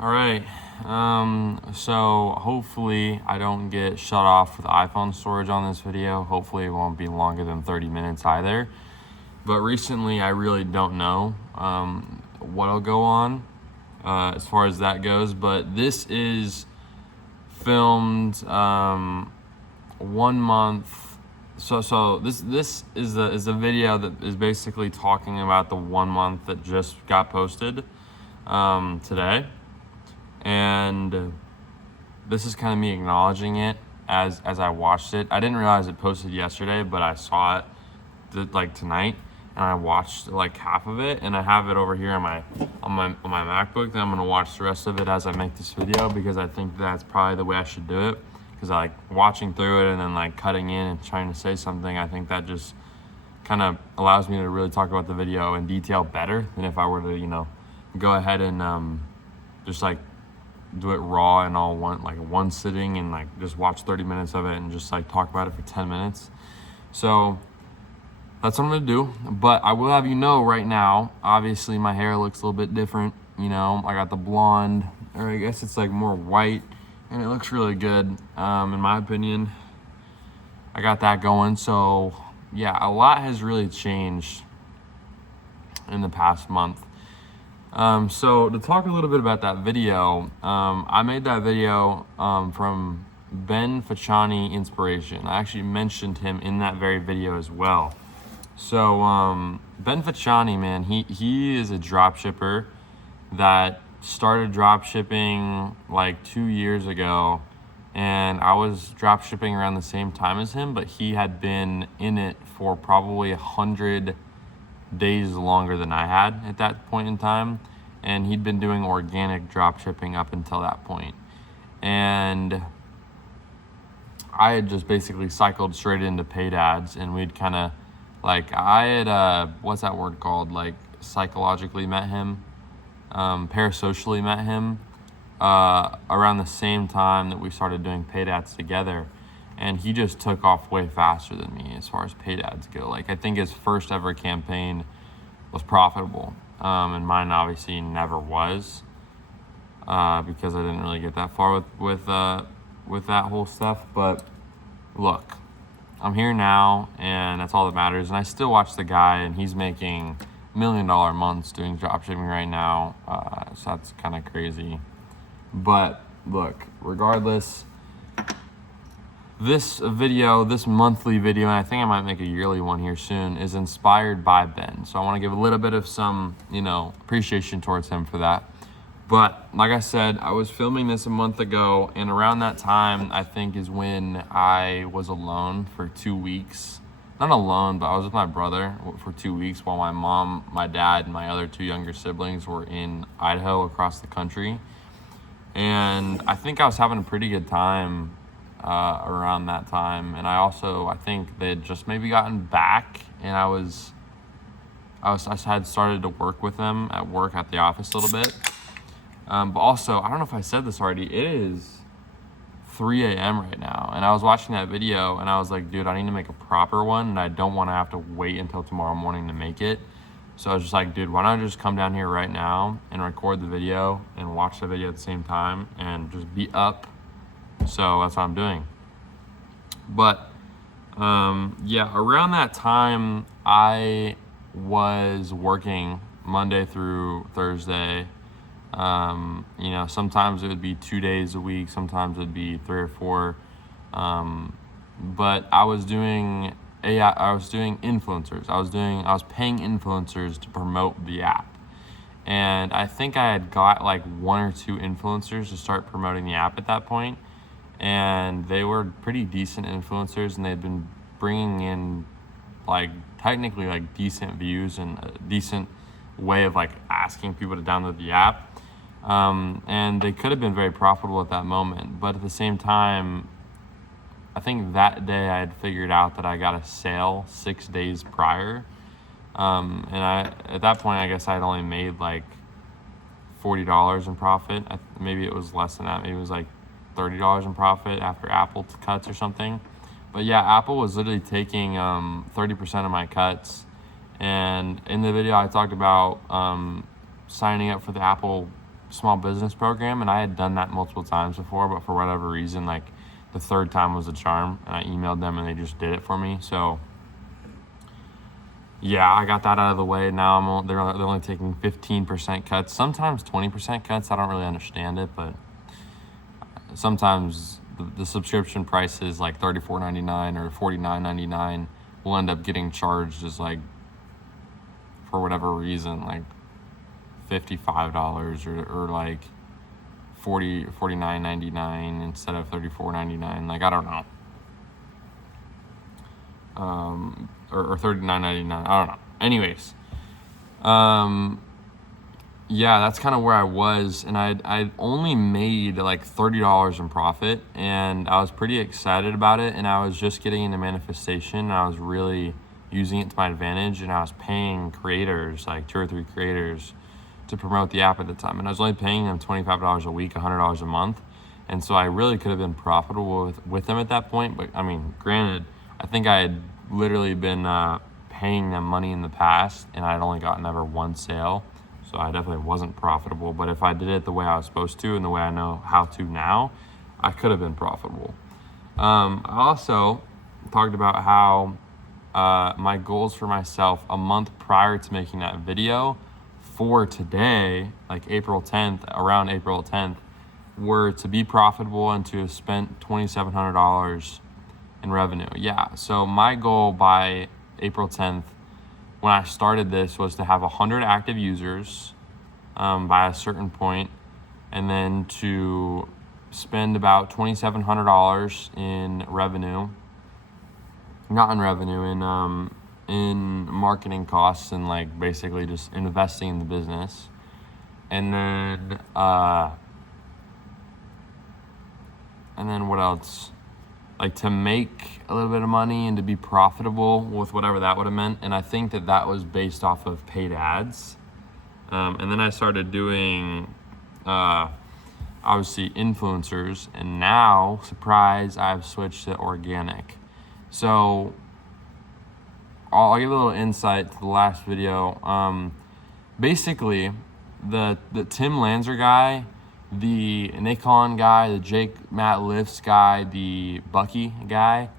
All right. So hopefully I don't get shut off with iPhone storage on this video. Hopefully it won't be longer than 30 minutes either. But recently I really don't know what'll go on as far as that goes. But this is filmed 1 month. So this is the video that is basically talking about the 1 month that just got posted today. And this is kind of me acknowledging it as I watched it. I didn't realize it posted yesterday, but I saw it like tonight, and I watched like half of it, and I have it over here on my MacBook. Then I'm gonna watch the rest of it as I make this video, because I think that's probably the way I should do it. Because I like watching through it and then like cutting in and trying to say something. I think that just kind of allows me to really talk about the video in detail better than if I were to, go ahead and just like do it raw and all one sitting and like just watch 30 minutes of it and just like talk about it for 10 minutes. So that's what I'm gonna do. But I will have you know right now, obviously my hair looks a little bit different. I got the blonde, or I guess it's like more white, and it looks really good in my opinion. I got that going. So yeah, a lot has really changed in the past month. So to talk a little bit about that video, I made that video from Ben Facciani Inspiration. I actually mentioned him in that very video as well. So Ben Facciani, man, he is a drop shipper that started drop shipping like 2 years ago, and I was drop shipping around the same time as him, but he had been in it for probably 100 days longer than I had at that point in time, and he'd been doing organic drop shipping up until that point. And I had just basically cycled straight into paid ads, and we'd kind of like, I had what's that word called, like psychologically met him, parasocially met him around the same time that we started doing paid ads together. And he just took off way faster than me as far as paid ads go. Like, I think his first ever campaign was profitable, and mine obviously never was, because I didn't really get that far with that whole stuff. But look, I'm here now, and that's all that matters. And I still watch the guy, and he's making $1 million months doing dropshipping right now. So that's kind of crazy. But look, regardless, this monthly video, and I think I might make a yearly one here soon, is inspired by Ben. So I want to give a little bit of some, appreciation towards him for that. But like I said, I was filming this a month ago, and around that time, I think, is when I was alone for 2 weeks. Not alone, but I was with my brother for 2 weeks while my mom, my dad, and my other 2 younger siblings were in Idaho across the country. And I think I was having a pretty good time around that time. And I think they had just maybe gotten back, and I had started to work with them at work at the office a little bit. But also, I don't know if I said this already, it is 3 a.m. right now. And I was watching that video, and I was like, dude, I need to make a proper one, and I don't want to have to wait until tomorrow morning to make it. So I was just like, dude, why don't I just come down here right now and record the video and watch the video at the same time and just be up. So that's what I'm doing. But around that time, I was working Monday through Thursday. Sometimes it would be 2 days a week, sometimes it would be 3 or 4. But I was doing influencers. I was paying influencers to promote the app. And I think I had got like 1 or 2 influencers to start promoting the app at that point. And they were pretty decent influencers, and they'd been bringing in like technically like decent views and a decent way of like asking people to download the app. And they could have been very profitable at that moment. But at the same time, I think that day I had figured out that I got a sale 6 days prior. And at that point, I guess I had only made like $40 in profit. Maybe it was less than that. Maybe it was like $30 in profit after Apple cuts or something. But yeah, Apple was literally taking 30% of my cuts. And in the video, I talked about signing up for the Apple small business program, and I had done that multiple times before, but for whatever reason, like the third time was a charm, and I emailed them and they just did it for me. So yeah, I got that out of the way. Now they're only taking 15% cuts, sometimes 20% cuts. I don't really understand it, but sometimes the subscription price is like $34.99 or $49.99 will end up getting charged as like, for whatever reason, like $55 or like $49.99 instead of $34.99. Like, I don't know. Or $39.99. I don't know. Anyways, yeah, that's kind of where I was, and I'd only made like $30 in profit, and I was pretty excited about it, and I was just getting into manifestation, and I was really using it to my advantage, and I was paying creators, like 2 or 3 creators, to promote the app at the time, and I was only paying them $25 a week, $100 a month, and so I really could have been profitable with them at that point. But I mean, granted, I think I had literally been paying them money in the past, and I had only gotten ever one sale. So I definitely wasn't profitable, but if I did it the way I was supposed to and the way I know how to now, I could have been profitable. I also talked about how my goals for myself a month prior to making that video for today, like around April 10th, were to be profitable and to have spent $2,700 in revenue. Yeah, so my goal by April 10th, when I started this, was to have 100 active users by a certain point, and then to spend about $2,700 in revenue, not in revenue, in marketing costs, and like basically just investing in the business. And then what else? Like to make a little bit of money and to be profitable with whatever that would have meant. And I think that was based off of paid ads. And then I started doing, obviously, influencers. And now, surprise, I've switched to organic. So I'll give a little insight to the last video. Basically, the Tim Lanzer guy, the Nikon guy, the Jake Matt Lifts guy, the Bucky guy,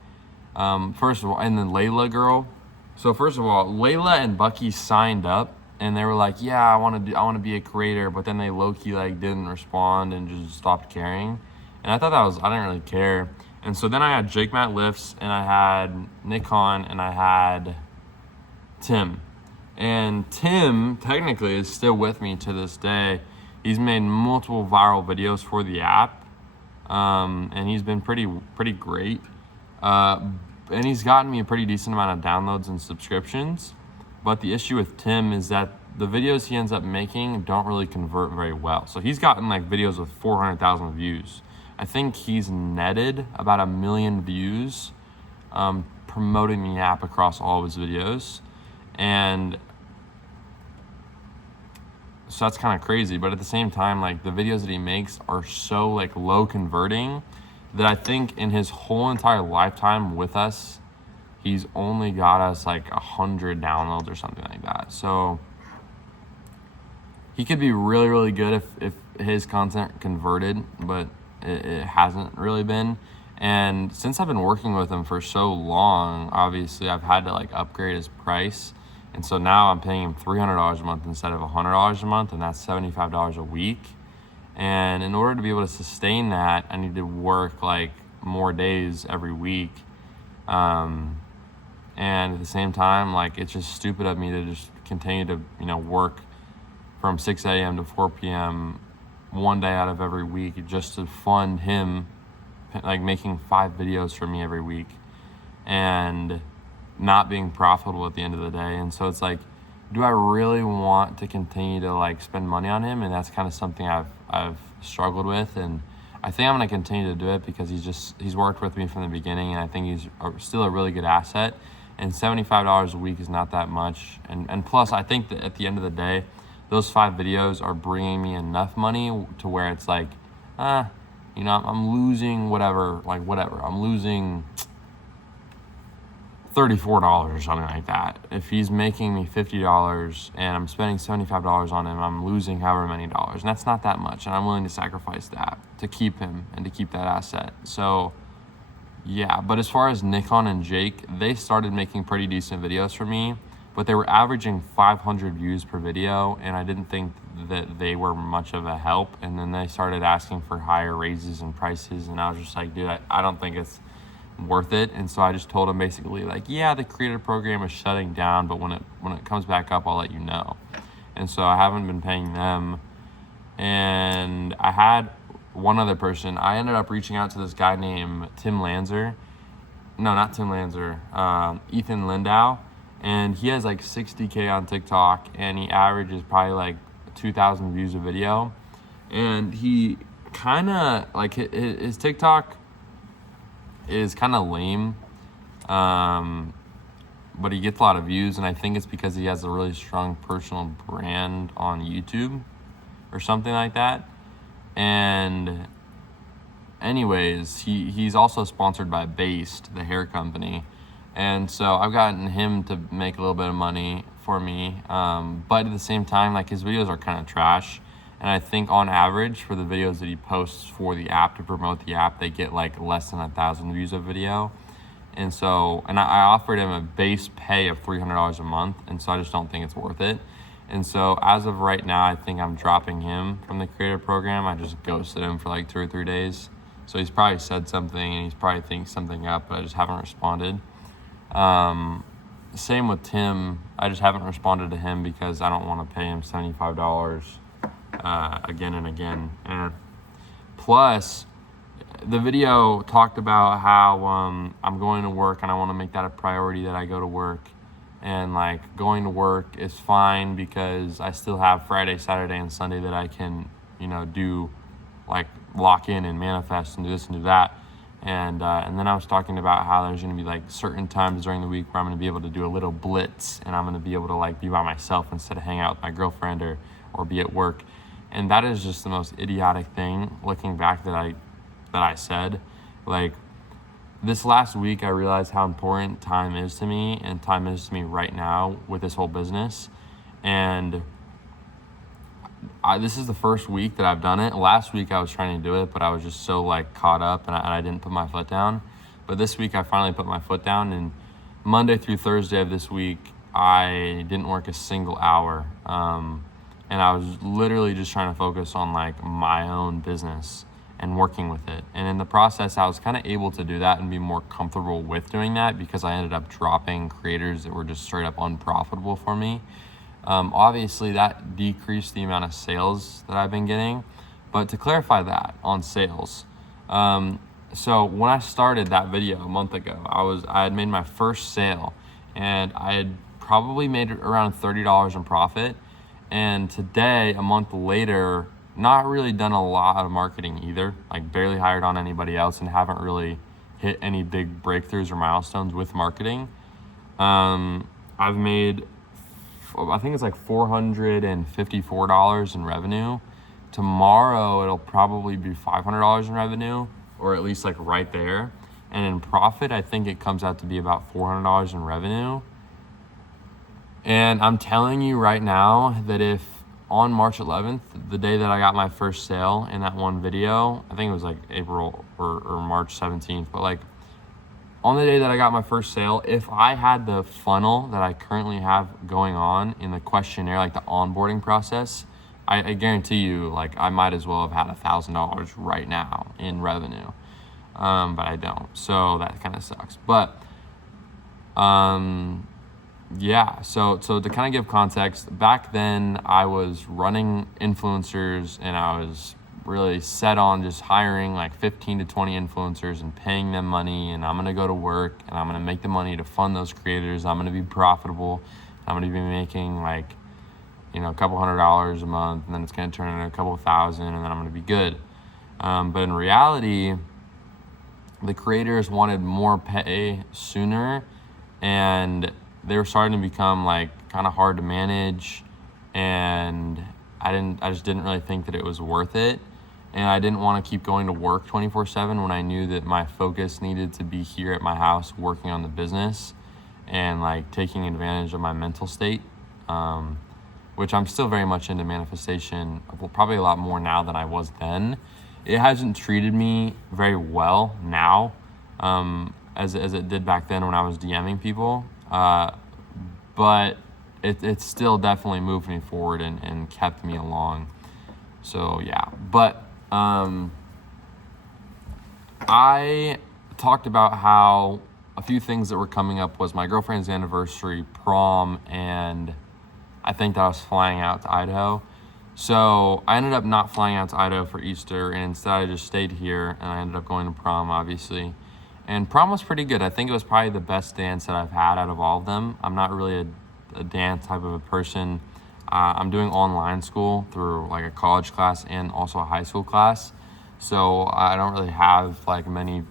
first of all, and then Layla girl. So first of all, Layla and Bucky signed up, and they were like, "Yeah, I want to be a creator," but then they low-key like didn't respond and just stopped caring. And I thought I didn't really care. And so then I had Jake Matt Lifts, and I had Nikon, and I had Tim. And Tim technically is still with me to this day. He's made multiple viral videos for the app, and he's been pretty great. And he's gotten me a pretty decent amount of downloads and subscriptions. But the issue with Tim is that the videos he ends up making don't really convert very well. So he's gotten like videos with 400,000 views. I think he's netted about 1 million views promoting the app across all of his videos. And so that's kind of crazy, but at the same time, like the videos that he makes are so like low converting that I think in his whole entire lifetime with us, he's only got us like 100 downloads or something like that. So he could be really, really good if his content converted, but it hasn't really been. And since I've been working with him for so long, obviously I've had to like upgrade his price. And so now I'm paying him $300 a month instead of $100 a month, and that's $75 a week. And in order to be able to sustain that, I need to work like more days every week. And at the same time, like it's just stupid of me to just continue to, work from 6 a.m. to 4 p.m. one day out of every week just to fund him, like making 5 videos for me every week. And not being profitable at the end of the day. And so it's like, do I really want to continue to like spend money on him? And that's kind of something I've struggled with, and I think I'm going to continue to do it because he's worked with me from the beginning, and I think he's still a really good asset. And $75 a week is not that much. And plus, I think that at the end of the day, those 5 videos are bringing me enough money to where it's like, I'm losing whatever. I'm losing $34 or something like that. If he's making me $50 and I'm spending $75 on him, I'm losing however many dollars. And that's not that much. And I'm willing to sacrifice that to keep him and to keep that asset. So yeah, but as far as Nikon and Jake, they started making pretty decent videos for me, but they were averaging 500 views per video, and I didn't think that they were much of a help. And then they started asking for higher raises and prices, and I was just like, dude, I don't think it's worth it. And so I just told them basically like, yeah, the creator program is shutting down, but when it comes back up, I'll let you know. And so I haven't been paying them. And I had one other person. I ended up reaching out to this guy named Tim Lanzer. No, not Tim Lanzer. Ethan Lindau. And he has like 60K on TikTok, and he averages probably like 2,000 views a video. And he kind of like his TikTok is kind of lame, but he gets a lot of views, and I think it's because he has a really strong personal brand on YouTube or something like that. And anyways, he's also sponsored by Based, the hair company, and so I've gotten him to make a little bit of money for me, but at the same time, like, his videos are kind of trash. And I think on average for the videos that he posts for the app to promote the app, they get like less than 1,000 views a video. And so, and I offered him a base pay of $300 a month. And so I just don't think it's worth it. And so as of right now, I think I'm dropping him from the creator program. I just ghosted him for like 2 or 3 days. So he's probably said something and he's probably thinking something up, but I just haven't responded. Same with Tim. I just haven't responded to him because I don't want to pay him $75 again and again. And plus, the video talked about how I'm going to work, and I want to make that a priority that I go to work. And like, going to work is fine because I still have Friday, Saturday, and Sunday that I can, do, like, lock in and manifest and do this and do that. And then I was talking about how there's going to be like certain times during the week where I'm going to be able to do a little blitz, and I'm going to be able to like be by myself instead of hang out with my girlfriend or be at work. And that is just the most idiotic thing, looking back, that I said. Like, this last week, I realized how important time is to me, and time is to me right now with this whole business. And this is the first week that I've done it. Last week, I was trying to do it, but I was just so like caught up, and I didn't put my foot down. But this week, I finally put my foot down, and Monday through Thursday of this week, I didn't work a single hour. And I was literally just trying to focus on like my own business and working with it. And in the process, I was kind of able to do that and be more comfortable with doing that because I ended up dropping creators that were just straight up unprofitable for me. Obviously, that decreased the amount of sales that I've been getting. But to clarify that on sales, so when I started that video a month ago, I had made my first sale, and I had probably made around $30 in profit. And today, a month later, not really done a lot of marketing either, like barely hired on anybody else, and haven't really hit any big breakthroughs or milestones with marketing. I've made, I think it's like $454 in revenue. Tomorrow, it'll probably be $500 in revenue, or at least like right there. And in profit, I think it comes out to be about $400 in revenue. And I'm telling you right now that if on March 11th, the day that I got my first sale in that one video, I think it was like April or March 17th, but like on the day that I got my first sale, if I had the funnel that I currently have going on in the questionnaire, like the onboarding process, I guarantee you, like, I might as well have had $1,000 right now in revenue. But I don't. So that kind of sucks. But, yeah, so to kind of give context, back then I was running influencers, and I was really set on just hiring like 15 to 20 influencers and paying them money, and I'm going to go to work and I'm going to make the money to fund those creators. I'm going to be profitable. I'm going to be making like, a couple $100 a month, and then it's going to turn into a couple thousand, and then I'm going to be good. But in reality, the creators wanted more pay sooner, and they were starting to become like kind of hard to manage, and I just didn't really think that it was worth it. And I didn't want to keep going to work 24/7 when I knew that my focus needed to be here at my house working on the business. and like taking advantage of my mental state, which I'm still very much into manifestation, probably a lot more now than I was then. It hasn't treated me very well now, as it did back then when I was DMing people, but it still definitely moved me forward and kept me along. So yeah, but I talked about how a few things that were coming up was my girlfriend's anniversary, prom, and I think that I was flying out to Idaho. So I ended up not flying out to Idaho for Easter, and instead I just stayed here, and I ended up going to prom, obviously. And prom was pretty good. I think it was probably the best dance that I've had out of all of them. I'm not really a dance type of a person. I'm doing online school through like a college class and also a high school class. So I don't really have like many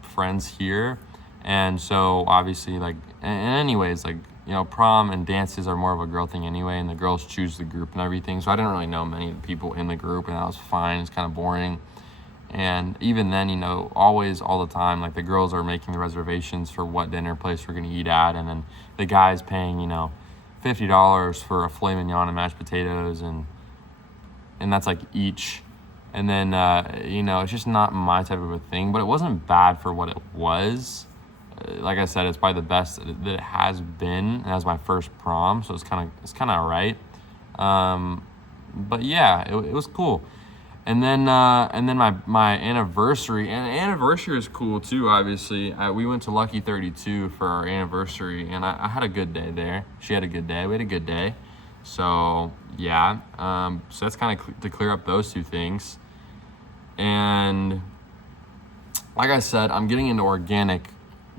friends here. And so obviously like, and anyways, like, you know, prom and dances are more of a girl thing anyway, and the girls choose the group and everything. So I didn't really know many of the people in the group, and that was fine. It's kind of boring. And even then, you know, always, all the time, like the girls are making the reservations for what dinner place we're going to eat at. And then the guy's paying, you know, $50 for a filet mignon and mashed potatoes. And that's like each. And then, you know, it's just not my type of a thing, but it wasn't bad for what it was. Like I said, it's probably the best that it has been. And that was my first prom, so it's kind of all right. But yeah, it was cool. And then my anniversary, and anniversary is cool too. Obviously, we went to Lucky 32 for our anniversary, and I had a good day there. She had a good day. We had a good day. So yeah, so that's kind of to clear up those two things. And like I said, I'm getting into organic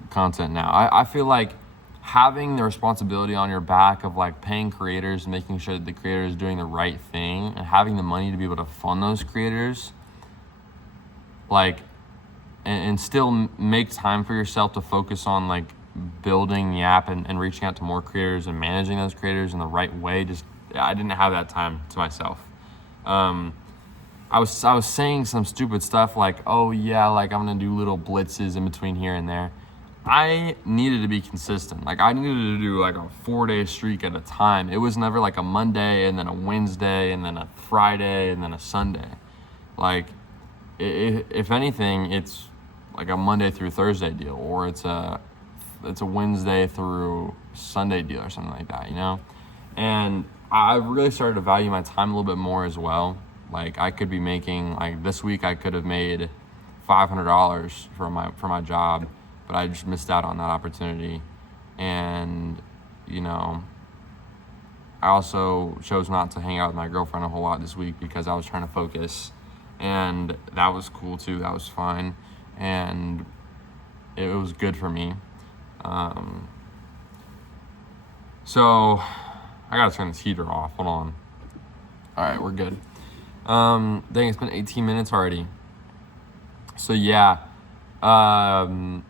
content now. I feel like having the responsibility on your back of like paying creators and making sure that the creator is doing the right thing and having the money to be able to fund those creators, like, and still make time for yourself to focus on like building the app and reaching out to more creators and managing those creators in the right way. I didn't have that time to myself. I was saying some stupid stuff like, oh yeah, like I'm gonna do little blitzes in between here and there. I needed to be consistent. Like I needed to do like a 4-day streak at a time. It was never like a Monday and then a Wednesday and then a Friday and then a Sunday. Like if anything, it's like a Monday through Thursday deal, or it's a Wednesday through Sunday deal or something like that, you know? And I've really started to value my time a little bit more as well. Like I could be making, like this week I could have made $500 for my job, but I just missed out on that opportunity. And, you know, I also chose not to hang out with my girlfriend a whole lot this week because I was trying to focus, and that was cool too. That was fine. And it was good for me. So I gotta turn this heater off. Hold on. All right, we're good. Dang, it's been 18 minutes already. So yeah, man,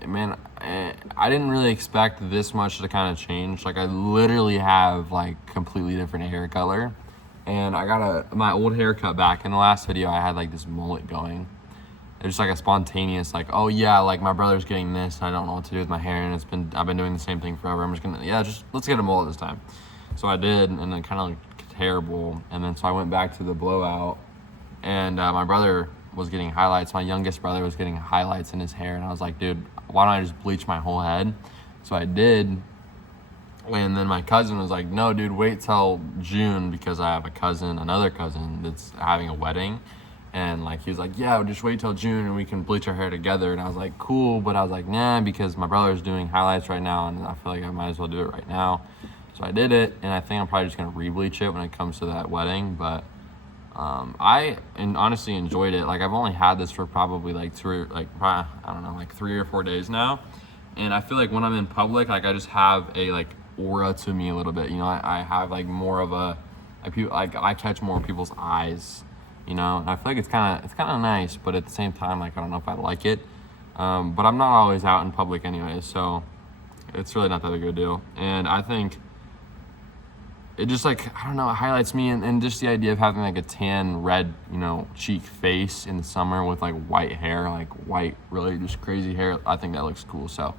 I didn't really expect this much to kind of change. Like I literally have like completely different hair color, and I got my old haircut back. In the last video, I had like this mullet going. It's just like a spontaneous, like, oh yeah, like my brother's getting this, and I don't know what to do with my hair, and I've been doing the same thing forever. I'm just gonna, let's get a mullet this time. So I did, and then kind of looked terrible. And then so I went back to the blowout, and my brother was getting highlights. My youngest brother was getting highlights in his hair, and I was like, dude, why don't I just bleach my whole head? So I did. And then my cousin was like, no, dude, wait till June, because I have another cousin that's having a wedding. And like, he was like, yeah, just wait till June and we can bleach our hair together. And I was like, cool. But I was like, nah, because my brother's doing highlights right now, and I feel like I might as well do it right now. So I did it, and I think I'm probably just gonna re-bleach it when it comes to that wedding. But I honestly enjoyed it. Like I've only had this for probably like 3 or 4 days now, and I feel like when I'm in public, like I just have a like aura to me a little bit. You know, I have like more of a like I catch more people's eyes. You know, and I feel like it's kind of nice, but at the same time, like I don't know if I like it. But I'm not always out in public anyway, so it's really not that big of a deal. And I think it just like, I don't know, it highlights me, and just the idea of having like a tan red, you know, cheek face in the summer with like white hair, like white, really just crazy hair. I think that looks cool. So,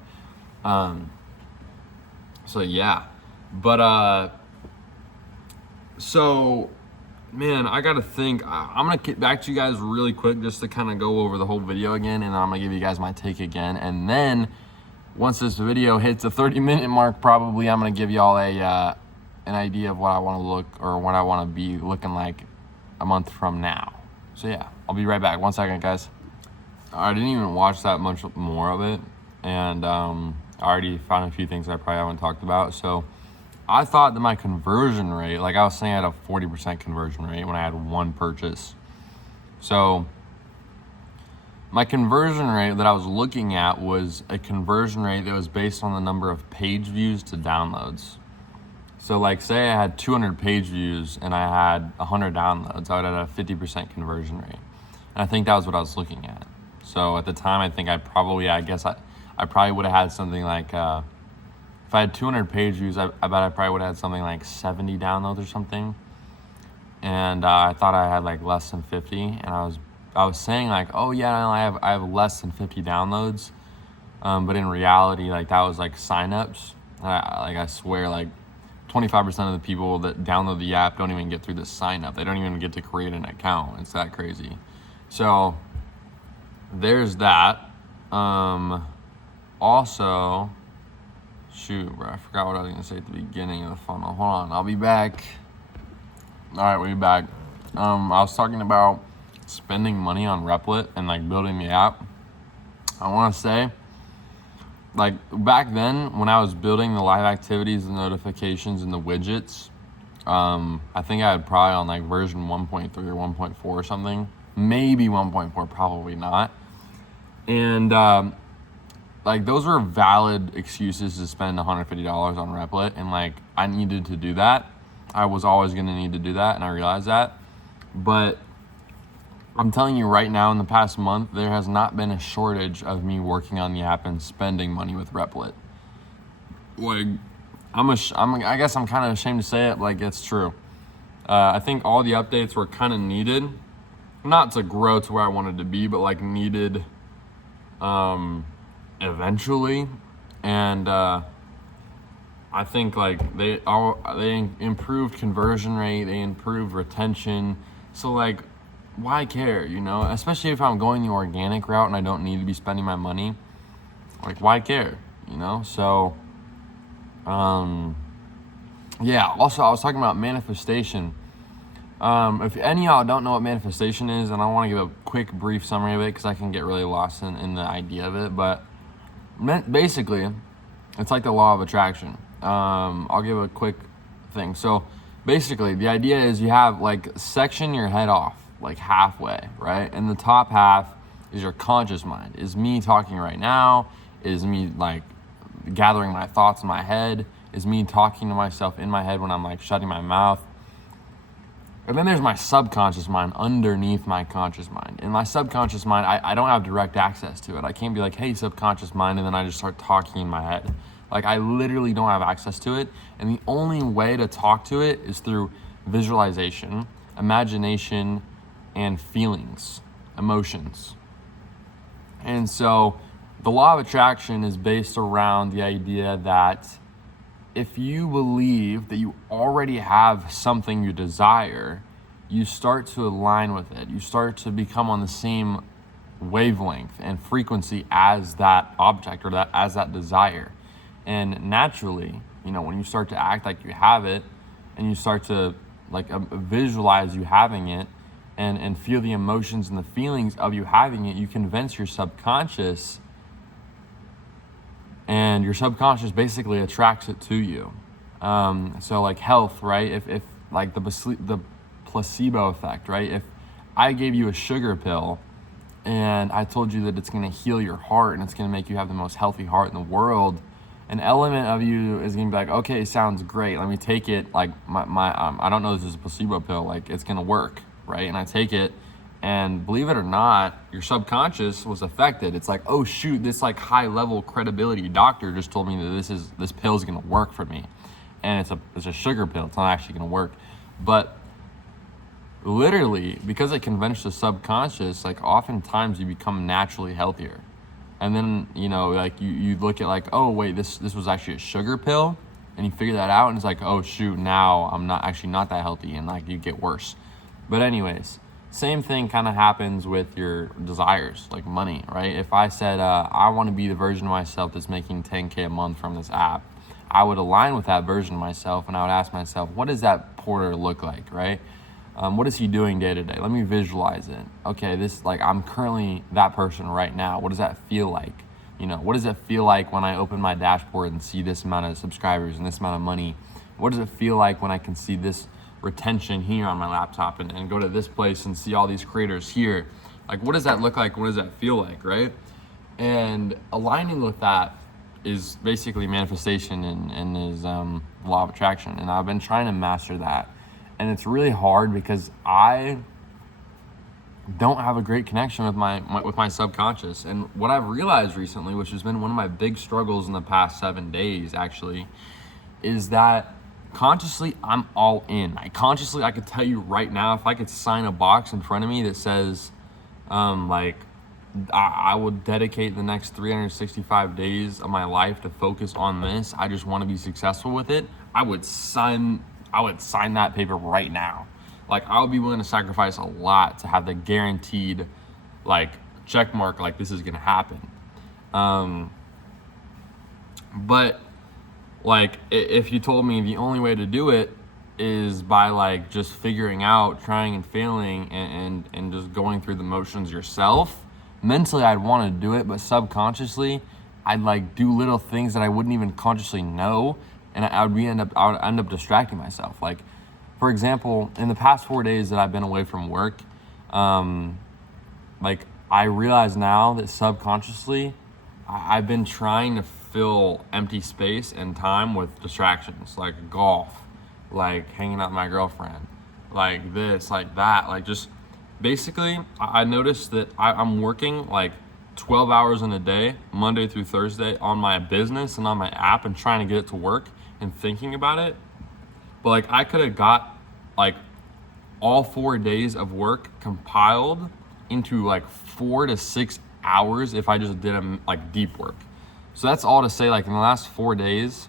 So yeah, but so man, I gotta think. I'm gonna get back to you guys really quick just to kind of go over the whole video again, and I'm gonna give you guys my take again. And then once this video hits the 30-minute mark, probably I'm gonna give y'all an idea of what I want to look or what I want to be looking like a month from now. So yeah, I'll be right back. 1 second, guys. I didn't even watch that much more of it, and I already found a few things I probably haven't talked about. So I thought that my conversion rate, like I was saying, I had a 40% conversion rate when I had one purchase. So my conversion rate that I was looking at was a conversion rate that was based on the number of page views to downloads. So like say I had 200 page views and I had 100 downloads, I would have a 50% conversion rate. And I think that was what I was looking at. So at the time, I think I probably would have had something like, if I had 200 page views, I bet I probably would have had something like 70 downloads or something. And I thought I had like less than 50. And I was saying like, oh yeah, no, I have less than 50 downloads. But in reality, like that was like signups. I swear like 25% of the people that download the app don't even get through the sign up. They don't even get to create an account. It's that crazy. So there's that. Also, shoot, bro, I forgot what I was gonna say at the beginning of the funnel. Hold on, I'll be back. All right, we'll be back. I was talking about spending money on Replit and like building the app. I want to say, like back then when I was building the live activities, the notifications, and the widgets, I think I had probably on like version 1.3 or 1.4 or something, maybe 1.4, probably not. And like those were valid excuses to spend $150 on Replit, and like I needed to do that. I was always going to need to do that, and I realized that. But I'm telling you right now, in the past month, there has not been a shortage of me working on the app and spending money with Replit. Like, I guess I'm kind of ashamed to say it, like it's true. I think all the updates were kind of needed, not to grow to where I wanted to be, but like needed eventually. And I think like they improved conversion rate, they improved retention. So like, why care, you know? Especially if I'm going the organic route and I don't need to be spending my money. Like, why care, you know? So, yeah. Also, I was talking about manifestation. If any of y'all don't know what manifestation is, and I want to give a quick, brief summary of it because I can get really lost in the idea of it. But basically, it's like the law of attraction. I'll give a quick thing. So, basically, the idea is you have like section your head off like halfway, right? And the top half is your conscious mind. Is me talking right now? Is me like gathering my thoughts in my head? Is me talking to myself in my head when I'm like shutting my mouth? And then there's my subconscious mind underneath my conscious mind. In my subconscious mind, I don't have direct access to it. I can't be like, hey, subconscious mind, and then I just start talking in my head. Like, I literally don't have access to it. And the only way to talk to it is through visualization, imagination, and feelings, emotions. And so the law of attraction is based around the idea that if you believe that you already have something you desire, you start to align with it. You start to become on the same wavelength and frequency as that object or as that desire. And naturally, you know, when you start to act like you have it and you start to like visualize you having it and feel the emotions and the feelings of you having it, you convince your subconscious, and your subconscious basically attracts it to you. So like health, right? If like the placebo effect, right? If I gave you a sugar pill and I told you that it's going to heal your heart and it's going to make you have the most healthy heart in the world, an element of you is going to be like, okay, sounds great. Let me take it. Like I don't know, this is a placebo pill. Like it's going to work, right? And I take it. And believe it or not, your subconscious was affected. It's like, oh shoot, this like high level credibility doctor just told me that this pill is gonna work for me, and it's a sugar pill. It's not actually gonna work, but literally because it convinced the subconscious, like oftentimes you become naturally healthier. And then you know, like you look at like, oh wait, this was actually a sugar pill. and you figure that out, and it's like, oh shoot, now I'm not that healthy, and like you get worse. But anyways, same thing kind of happens with your desires, like money, right? If I said I want to be the version of myself that's making 10K a month from this app, I would align with that version of myself, and I would ask myself, what does that Porter look like, right? What is he doing day to day? Let me visualize it. Okay, this, like, I'm currently that person right now. What does that feel like? You know, what does it feel like when I open my dashboard and see this amount of subscribers and this amount of money? What does it feel like when I can see this retention here on my laptop and go to this place and see all these creators here? Like, what does that look like? What does that feel like, right? And aligning with that is basically manifestation and is law of attraction. And I've been trying to master that. And it's really hard because I don't have a great connection with my subconscious. And what I've realized recently, which has been one of my big struggles in the past 7 days actually, is that consciously I'm all in. I could tell you right now, if I could sign a box in front of me that says I would dedicate the next 365 days of my life to focus on this, I just want to be successful with it, I would sign that paper right now. Like, I would be willing to sacrifice a lot to have the guaranteed, like, check mark, like, this is going to happen. But, like, if you told me the only way to do it is by, like, just figuring out, trying and failing, and just going through the motions yourself, mentally I'd want to do it, but subconsciously I'd, like, do little things that I wouldn't even consciously know, and I would end up distracting myself. Like, for example, in the past 4 days that I've been away from work, like, I realize now that subconsciously I've been trying to fill empty space and time with distractions, like golf, like hanging out with my girlfriend, like this, like that, like just basically I noticed that I'm working like 12 hours in a day, Monday through Thursday, on my business and on my app and trying to get it to work and thinking about it. But like, I could have got like all 4 days of work compiled into like 4 to 6 hours if I just did like deep work. So that's all to say, like, in the last 4 days,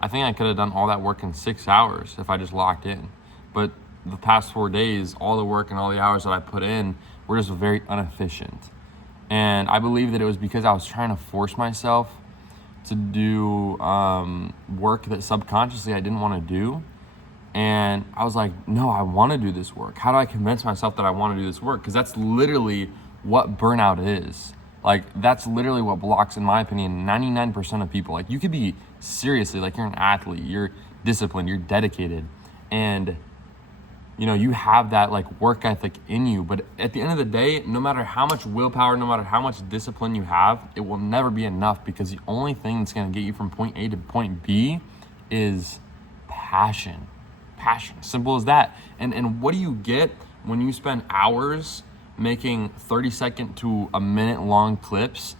I think I could have done all that work in 6 hours if I just locked in. But the past 4 days, all the work and all the hours that I put in were just very inefficient. And I believe that it was because I was trying to force myself to do work that subconsciously I didn't want to do. And I was like, no, I want to do this work. How do I convince myself that I want to do this work? Because that's literally what burnout is. Like, that's literally what blocks, in my opinion, 99% of people. Like, you could be seriously, like, you're an athlete, you're disciplined, you're dedicated, and you know, you have that like work ethic in you. But at the end of the day, no matter how much willpower, no matter how much discipline you have, it will never be enough, because the only thing that's going to get you from point A to point B is passion. Passion, simple as that. And what do you get when you spend hours making 30-second to a minute long clips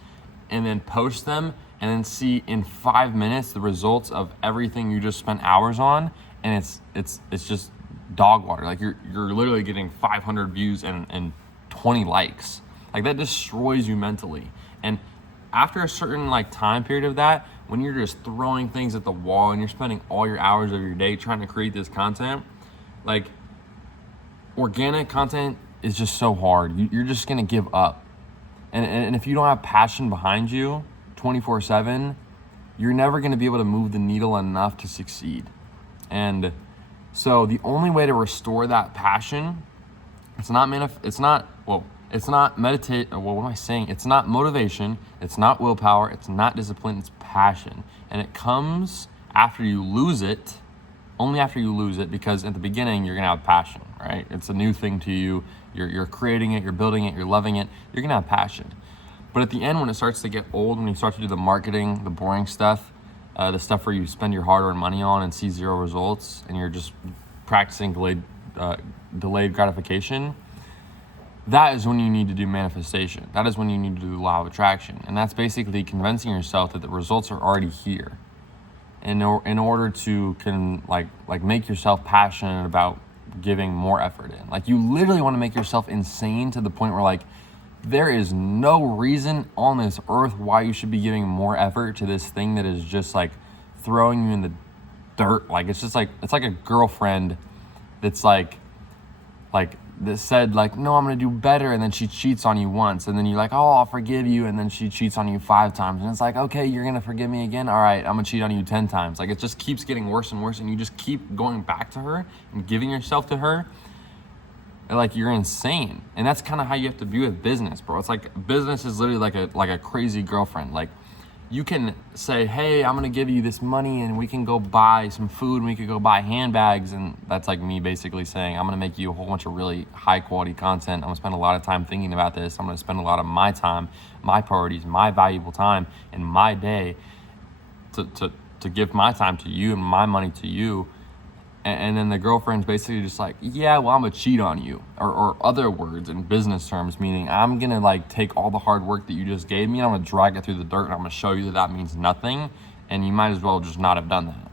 and then post them and then see in 5 minutes the results of everything you just spent hours on, and it's just dog water. Like, you're literally getting 500 views and 20 likes. Like, that destroys you mentally. And after a certain like time period of that, when you're just throwing things at the wall and you're spending all your hours of your day trying to create this content, like, organic content is just so hard. You're just gonna give up. And if you don't have passion behind you 24/7, you're never gonna be able to move the needle enough to succeed. And so the only way to restore that passion, it's not motivation, it's not willpower, it's not discipline, it's passion. And it comes after you lose it, only after you lose it, because at the beginning you're gonna have passion, right? It's a new thing to you, you're creating it, you're building it, you're loving it, you're gonna have passion. But at the end, when it starts to get old, when you start to do the marketing, the boring stuff, the stuff where you spend your hard-earned money on and see zero results, and you're just practicing delayed gratification, that is when you need to do manifestation. That is when you need to do the law of attraction. And that's basically convincing yourself that the results are already here. In order to make yourself passionate about giving more effort in. Like, you literally want to make yourself insane to the point where, like, there is no reason on this earth why you should be giving more effort to this thing that is just like throwing you in the dirt. Like, it's just like, it's like a girlfriend that's like that said like, no, I'm gonna do better, and then she cheats on you once, and then you're like, oh, I'll forgive you, and then she cheats on you 5 times, and it's like, okay, you're gonna forgive me again, all right, I'm gonna cheat on you 10 times. Like, it just keeps getting worse and worse, and you just keep going back to her and giving yourself to her. And like, you're insane. And that's kind of how you have to be with business, bro. It's like, business is literally like a crazy girlfriend. Like, you can say, hey, I'm gonna give you this money and we can go buy some food and we could go buy handbags. And that's like me basically saying, I'm gonna make you a whole bunch of really high quality content. I'm gonna spend a lot of time thinking about this. I'm gonna spend a lot of my time, my priorities, my valuable time in my day to give my time to you and my money to you. And then the girlfriend's basically just like, yeah, well, I'm gonna cheat on you, or other words in business terms, meaning I'm gonna like take all the hard work that you just gave me and I'm gonna drag it through the dirt and I'm gonna show you that that means nothing, and you might as well just not have done that.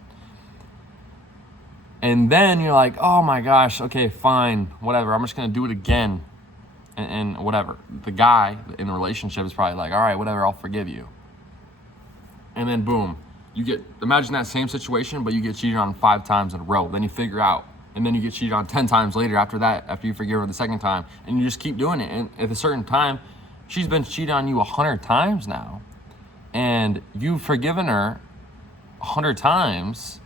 And then you're like, oh my gosh, okay, fine, whatever, I'm just gonna do it again, and whatever. The guy in the relationship is probably like, all right, whatever, I'll forgive you. And then boom, imagine that same situation, but you get cheated on 5 times in a row. Then you figure out, and then you get cheated on 10 times later after that, after you forgive her the second time, and you just keep doing it. And at a certain time, she's been cheated on you 100 times now, and you've forgiven her 100 times,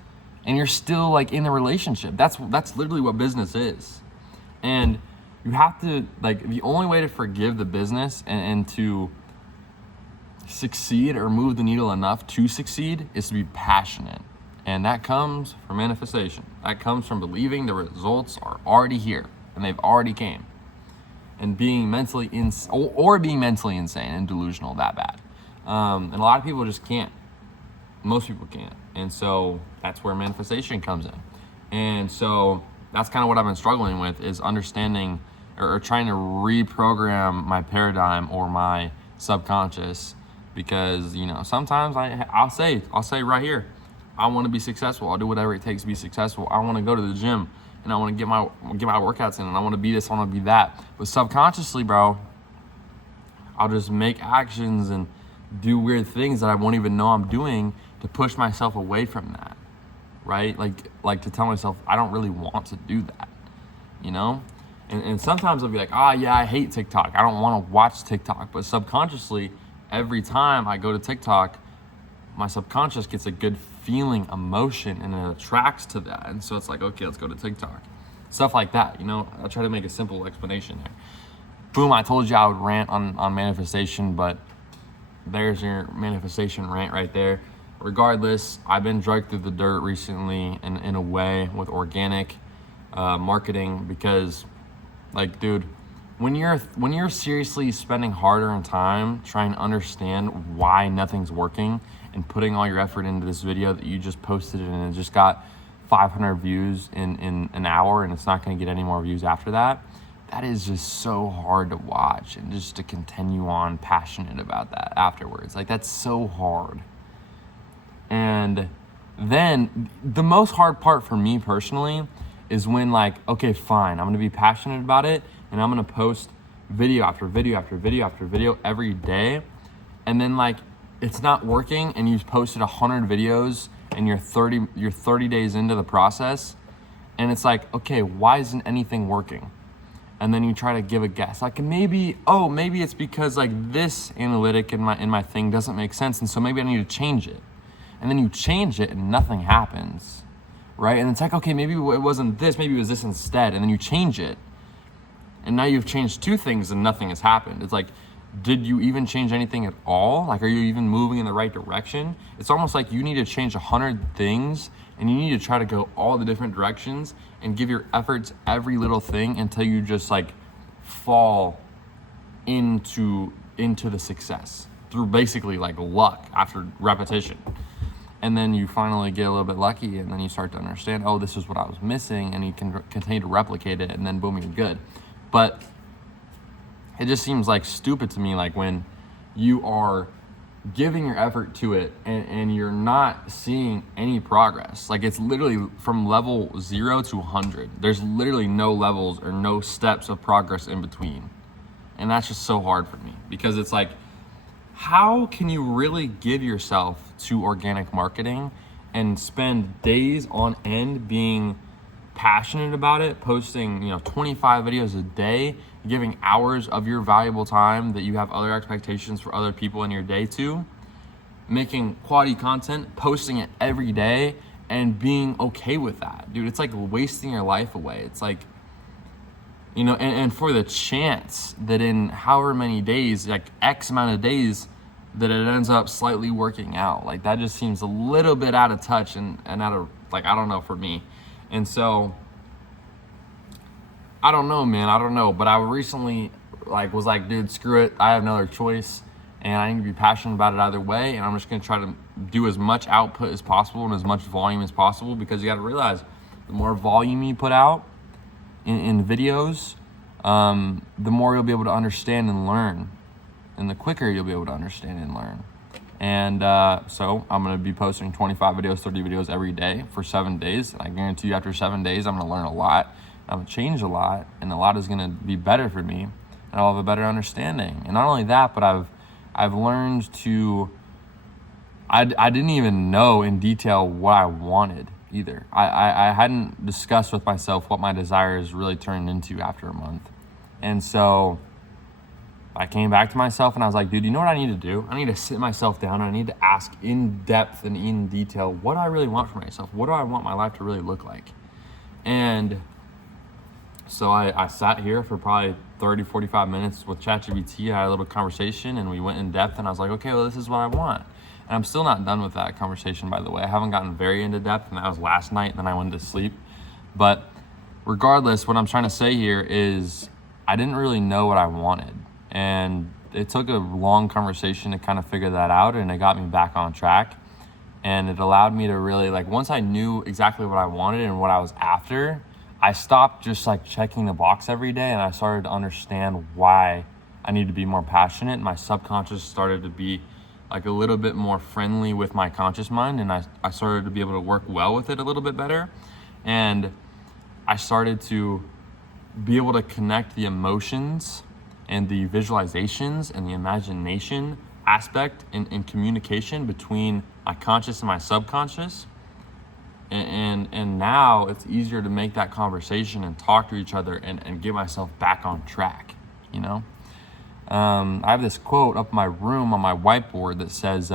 and you're still like in the relationship. That's literally what business is. And you have to, like, the only way to forgive the business and to succeed or move the needle enough to succeed is to be passionate. And that comes from manifestation. That comes from believing the results are already here and they've already came, and being mentally being mentally insane and delusional that bad. And a lot of people just can't. Most people can't. And so that's where manifestation comes in. And so that's kind of what I've been struggling with, is understanding or trying to reprogram my paradigm or my subconscious. Because, you know, sometimes I'll say right here, I want to be successful. I'll do whatever it takes to be successful. I want to go to the gym and I want to get my workouts in, and I want to be this, I want to be that. But subconsciously, bro, I'll just make actions and do weird things that I won't even know I'm doing to push myself away from that, right? Like to tell myself I don't really want to do that, you know? And sometimes I'll be like, yeah, I hate TikTok. I don't want to watch TikTok. But subconsciously, every time I go to TikTok, my subconscious gets a good feeling, emotion, and it attracts to that. And so it's like, okay, let's go to TikTok. Stuff like that, you know? I'll try to make a simple explanation there. Boom, I told you I would rant on manifestation, but there's your manifestation rant right there. Regardless, I've been dragged through the dirt recently in a way with organic marketing, because, like, dude, when you're seriously spending hard-earned time trying to understand why nothing's working and putting all your effort into this video that you just posted and it just got 500 views in an hour and it's not going to get any more views after that, that is just so hard to watch, and just to continue on passionate about that afterwards. Like, that's so hard. And then the most hard part for me personally is when, like, okay, fine, I'm going to be passionate about it, and I'm going to post video after video after video after video every day. And then, like, it's not working, and you've posted 100 videos and you're 30 days into the process. And it's like, okay, why isn't anything working? And then you try to give a guess. Like, maybe it's because, like, this analytic in my thing doesn't make sense. And so maybe I need to change it. And then you change it and nothing happens, right? And it's like, okay, maybe it wasn't this, maybe it was this instead. And then you change it. And now you've changed 2 things and nothing has happened. It's like, did you even change anything at all? Like, are you even moving in the right direction? It's almost like you need to change 100 things, and you need to try to go all the different directions and give your efforts every little thing until you just, like, fall into the success through basically, like, luck after repetition. And then you finally get a little bit lucky, and then you start to understand, oh, this is what I was missing, and you can continue to replicate it, and then boom, you're good. But it just seems like stupid to me, like, when you are giving your effort to it and you're not seeing any progress. Like, it's literally from level 0 to 100. There's literally no levels or no steps of progress in between. And that's just so hard for me, because it's like, how can you really give yourself to organic marketing and spend days on end being passionate about it, posting 25 videos a day, giving hours of your valuable time that you have other expectations for other people in your day to, making quality content, posting it every day, and being okay with that, dude. It's like wasting your life away. It's like, and for the chance that in however many days, like X amount of days, that it ends up slightly working out. Like, that just seems a little bit out of touch and out of, like, I don't know, for me. And so, I don't know, man. I don't know. But I recently, was like, dude, screw it. I have no other choice. And I need to be passionate about it either way. And I'm just going to try to do as much output as possible and as much volume as possible, because you got to realize the more volume you put out in videos, the more you'll be able to understand and learn. And the quicker you'll be able to understand and learn. And so I'm going to be posting 25 videos, 30 videos every day for 7 days. And I guarantee you after 7 days, I'm going to learn a lot. I'm going to change a lot. And a lot is going to be better for me. And I'll have a better understanding. And not only that, but I've learned to, I didn't even know in detail what I wanted either. I hadn't discussed with myself what my desires really turned into after a month. And so I came back to myself and I was like, dude, you know what I need to do? I need to sit myself down and I need to ask in depth and in detail, what do I really want for myself? What do I want my life to really look like? And so I sat here for probably 30, 45 minutes with ChatGPT. I had a little conversation and we went in depth and I was like, okay, well, this is what I want. And I'm still not done with that conversation, by the way. I haven't gotten very into depth, and that was last night, and then I went to sleep. But regardless, what I'm trying to say here is I didn't really know what I wanted. And it took a long conversation to kind of figure that out, and it got me back on track. And it allowed me to really, once I knew exactly what I wanted and what I was after, I stopped just checking the box every day, and I started to understand why I need to be more passionate. My subconscious started to be a little bit more friendly with my conscious mind, and I started to be able to work well with it a little bit better. And I started to be able to connect the emotions and the visualizations and the imagination aspect in communication between my conscious and my subconscious. And now it's easier to make that conversation and talk to each other and get myself back on track, I have this quote up in my room on my whiteboard that says,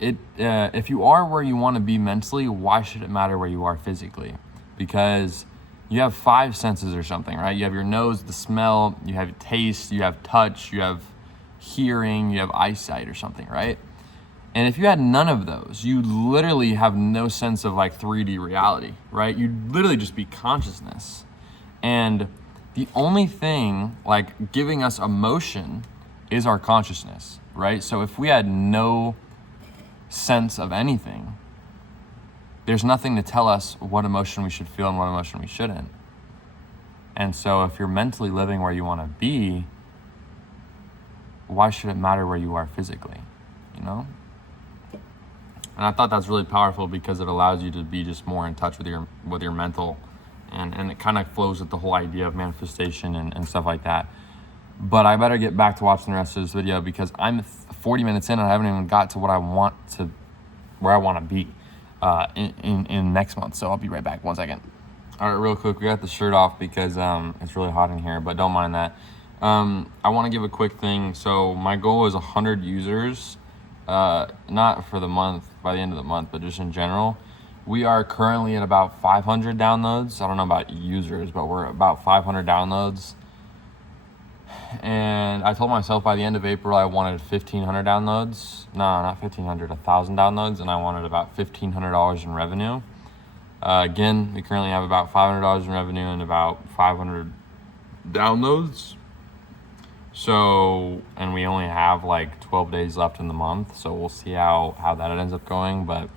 if you are where you want to be mentally, why should it matter where you are physically? Because you have 5 senses or something, right? You have your nose, the smell, you have taste, you have touch, you have hearing, you have eyesight or something, right? And if you had none of those, you literally have no sense of 3D reality, right? You'd literally just be consciousness. And the only thing giving us emotion is our consciousness, right? So if we had no sense of anything, there's nothing to tell us what emotion we should feel and what emotion we shouldn't. And so if you're mentally living where you want to be, why should it matter where you are physically, And I thought that's really powerful because it allows you to be just more in touch with your mental. And it kind of flows with the whole idea of manifestation and stuff like that. But I better get back to watching the rest of this video because I'm 40 minutes in and I haven't even got to where I want to be in next month. So I'll be right back. 1 second. All right, real quick, we got the shirt off because it's really hot in here, but don't mind that. I want to give a quick thing. So my goal is 100 users, not for the month, by the end of the month, but just in general. We are currently at about 500 downloads. I don't know about users, but we're about 500 downloads. And I told myself by the end of April, I wanted 1,500 downloads. No, not 1,500, 1,000 downloads. And I wanted about $1,500 in revenue. Again, we currently have about $500 in revenue and about 500 downloads. So, and we only have 12 days left in the month. So we'll see how that ends up going. But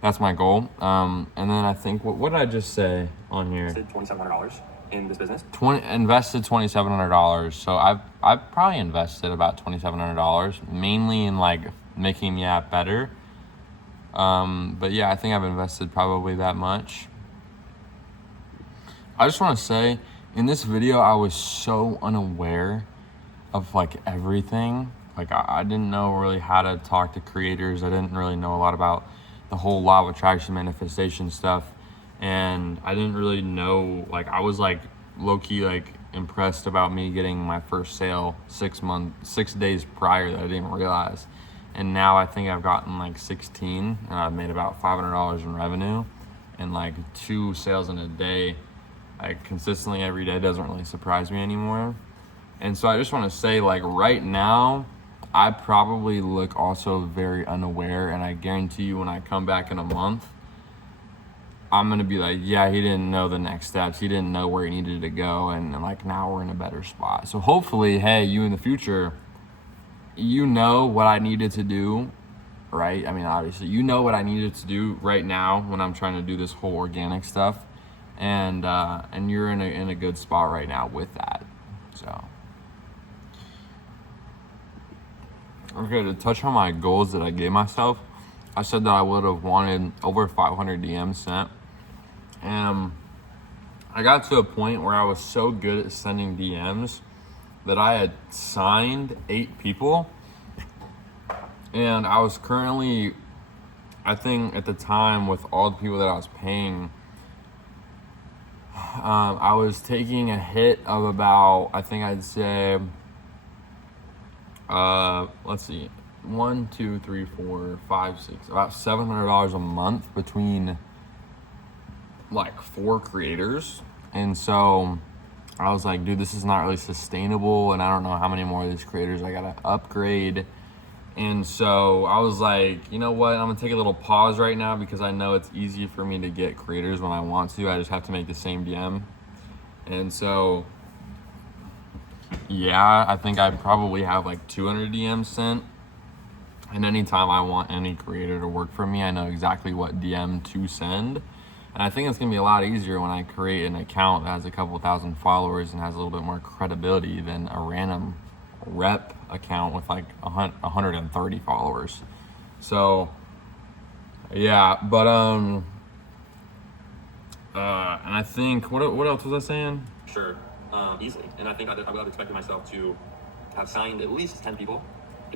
that's my goal. And then I think, what did I just say on here? $2,700 in this business. Invested $2,700. So I've probably invested about $2,700, mainly in making the app better. But yeah, I think I've invested probably that much. I just want to say, in this video, I was so unaware of everything. Like I didn't know really how to talk to creators. I didn't really know a lot about the whole law of attraction manifestation stuff. And I didn't really know, like I was like low-key like impressed about me getting my first sale 6 days prior that I didn't realize. And now I think I've gotten like 16 and I've made about $500 in revenue, and like 2 sales in a day, like consistently every day, doesn't really surprise me anymore. And so I just want to say, like right now, I probably look also very unaware, and I guarantee you when I come back in a month, I'm going to be like, yeah, he didn't know the next steps. He didn't know where he needed to go. And like now we're in a better spot. So hopefully, hey, you in the future, you know what I needed to do, right? I mean, obviously, you know what I needed to do right now when I'm trying to do this whole organic stuff. And you're in a good spot right now with that. So, okay, to touch on my goals that I gave myself, I said that I would have wanted over 500 DMs sent. And I got to a point where I was so good at sending DMs that I had signed 8 people. And I was currently, I think at the time, with all the people that I was paying, I was taking a hit of about, I think I'd say, let's see, 1, 2, 3, 4, 5, 6, about $700 a month between like 4 creators. And so I was like, dude, this is not really sustainable, and I don't know how many more of these creators I gotta upgrade. And so I was like, you know what, I'm gonna take a little pause right now, because I know it's easy for me to get creators when I want to. I just have to make the same DM. And so yeah, I think I probably have like 200 DMs sent. And anytime I want any creator to work for me, I know exactly what DM to send. And I think it's gonna be a lot easier when I create an account that has a couple thousand followers and has a little bit more credibility than a random rep account with like 130 followers. So yeah, but and I think what else was I saying? Sure, easily. And I think I would have expected myself to have signed at least 10 people.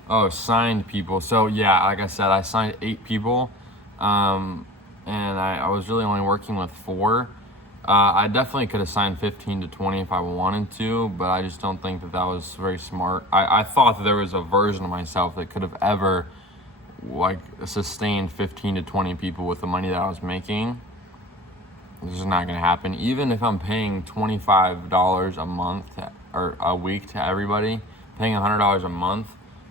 Oh, signed people. So yeah, like I said, I signed 8 people, and I was really only working with 4. I definitely could have signed 15 to 20 if I wanted to, but I just don't think that was very smart. I thought that there was a version of myself that could have ever like sustained 15 to 20 people with the money that I was making. This is not going to happen. Even if I'm paying $25 a month or a week to everybody, paying $100 a month,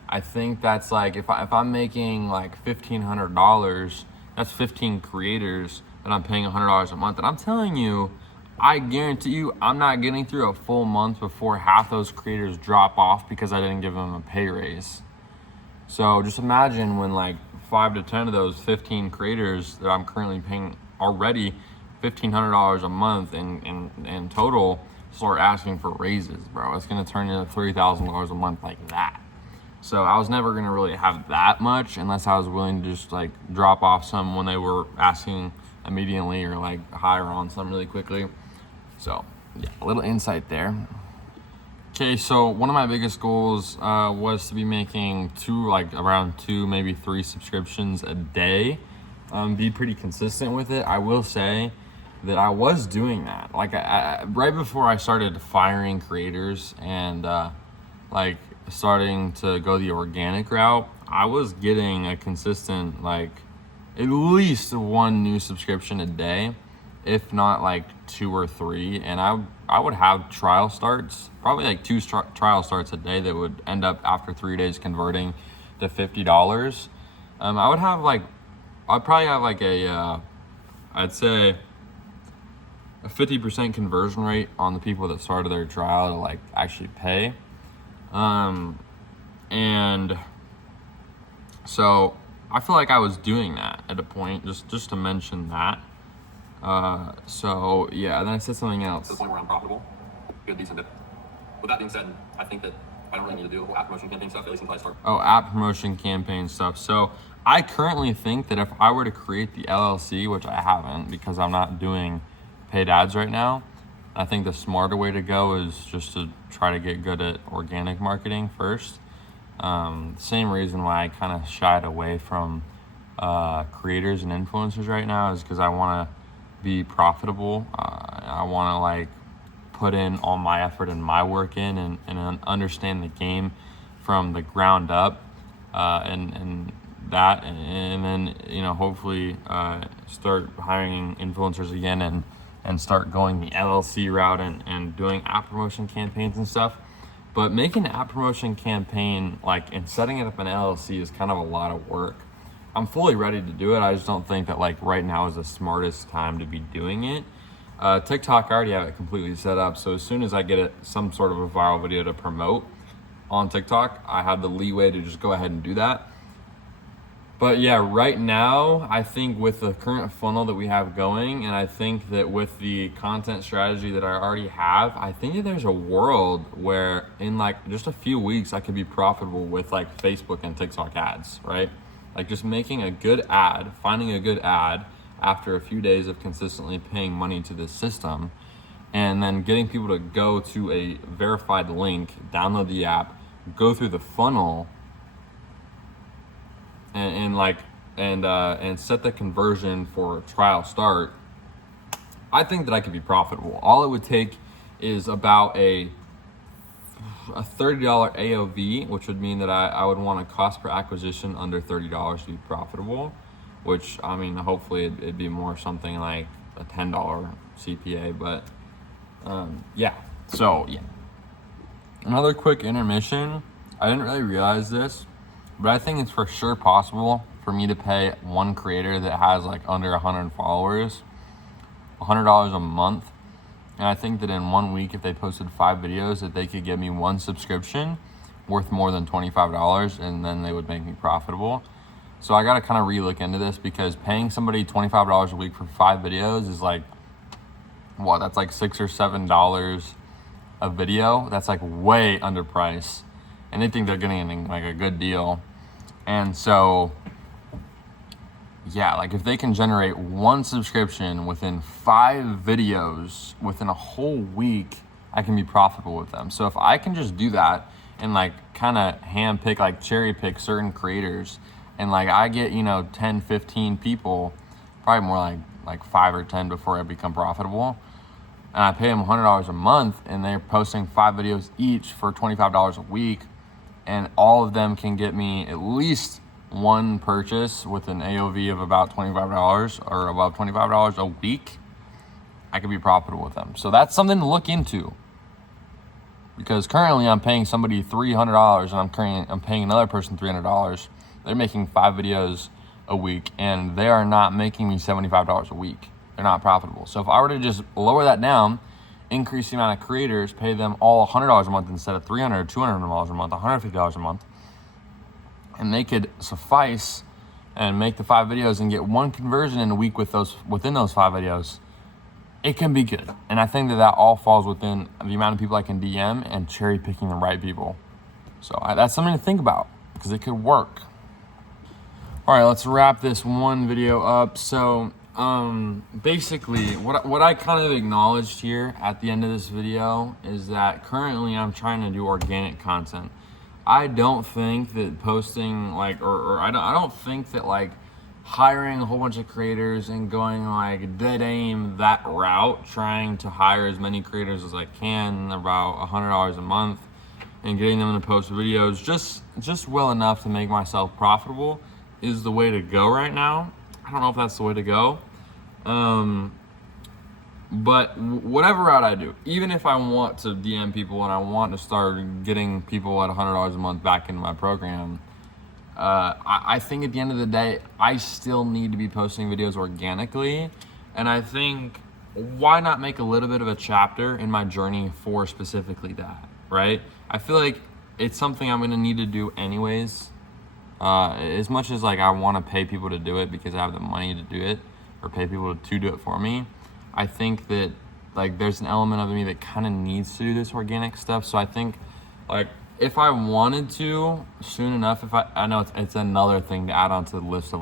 I think that's like, if I'm making like $1,500, that's 15 creators that I'm paying $100 a month. And I'm telling you, I guarantee you, I'm not getting through a full month before half those creators drop off because I didn't give them a pay raise. So just imagine when like 5 to 10 of those 15 creators that I'm currently paying already $1,500 a month in total start asking for raises, bro. It's gonna turn into $3,000 a month like that. So I was never gonna really have that much unless I was willing to just like drop off some when they were asking immediately, or like hire on some really quickly. So yeah, a little insight there. Okay, so one of my biggest goals was to be making around 2, maybe 3 subscriptions a day. Be pretty consistent with it. I will say that I was doing that. Like I right before I started firing creators and like starting to go the organic route, I was getting a consistent like at least 1 new subscription a day, if not like 2 or 3. And I would have trial starts, probably like 2 trial starts a day that would end up after 3 days converting to $50. I'd probably have like I'd say a 50% conversion rate on the people that started their trial to like actually pay. And so I feel like I was doing that at a point, just to mention that. So yeah, and then I said something else. To the point where I'm profitable, good, decent bit. With that being said, I think that I don't really need to do the whole app promotion campaign stuff, at least until I start. Oh, app promotion campaign stuff. So I currently think that if I were to create the LLC, which I haven't because I'm not doing paid ads right now, I think the smarter way to go is just to try to get good at organic marketing first. Same reason why I kind of shied away from creators and influencers right now is because I want to be profitable. I want to like put in all my effort and my work in and understand the game from the ground up, and then hopefully start hiring influencers again and start going the LLC route and doing app promotion campaigns and stuff. But making an app promotion campaign and setting it up an LLC is kind of a lot of work. I'm fully ready to do it. I just don't think that right now is the smartest time to be doing it. TikTok, I already have it completely set up. So as soon as I get some sort of a viral video to promote on TikTok, I have the leeway to just go ahead and do that. But yeah, right now, I think with the current funnel that we have going, and I think that with the content strategy that I already have, I think that there's a world where in just a few weeks, I could be profitable with Facebook and TikTok ads, right? Just making a good ad, finding a good ad after a few days of consistently paying money to this system, and then getting people to go to a verified link, download the app, go through the funnel, and set the conversion for a trial start. I think that I could be profitable. All it would take is about a $30 AOV, which would mean that I would want a cost per acquisition under $30 to be profitable, which I mean, hopefully it'd be more something like a $10 CPA, but yeah. So yeah. Another quick intermission. I didn't really realize this, but I think it's for sure possible for me to pay one creator that has under 100 followers $100 a month. And I think that in 1 week, if they posted 5 videos, that they could give me one subscription worth more than $25, and then they would make me profitable. So I got to kind of relook into this, because paying somebody $25 a week for 5 videos is that's $6 or $7 a video. That's way underpriced, and they think they're getting a good deal. And so yeah, if they can generate one subscription within 5 videos within a whole week, I can be profitable with them. So if I can just do that and kind of hand pick, cherry pick certain creators, and I get 10, 15 people, probably more like 5 or 10 before I become profitable, and I pay them $100 a month, and they're posting 5 videos each for $25 a week, and all of them can get me at least one purchase with an AOV of about $25 or above $25 a week, I could be profitable with them. So that's something to look into, because currently I'm paying somebody $300 and I'm paying another person $300. They're making 5 videos a week, and they are not making me $75 a week. They're not profitable. So if I were to just lower that down, increase the amount of creators, pay them all $100 a month instead of $300 or $200 a month, $150 a month, and they could suffice and make the 5 videos and get one conversion in a week within those 5 videos, it can be good. And I think that all falls within the amount of people I can DM and cherry picking the right people. So that's something to think about, because it could work. All right, let's wrap this one video up. So basically what I kind of acknowledged here at the end of this video is that currently I'm trying to do organic content. I don't think that posting I don't think that hiring a whole bunch of creators and going dead aim that route, trying to hire as many creators as I can, about $100 a month, and getting them to post videos just well enough to make myself profitable is the way to go right now. I don't know if that's the way to go. But whatever route I do, even if I want to DM people and I want to start getting people at $100 a month back into my program, I think at the end of the day, I still need to be posting videos organically. And I think, why not make a little bit of a chapter in my journey for specifically that, right? I feel like it's something I'm going to need to do anyways. As much as I want to pay people to do it because I have the money to do it, or pay people to do it for me, I think that there's an element of me that kind of needs to do this organic stuff. So I think if I wanted to soon enough, I know it's another thing to add onto the list of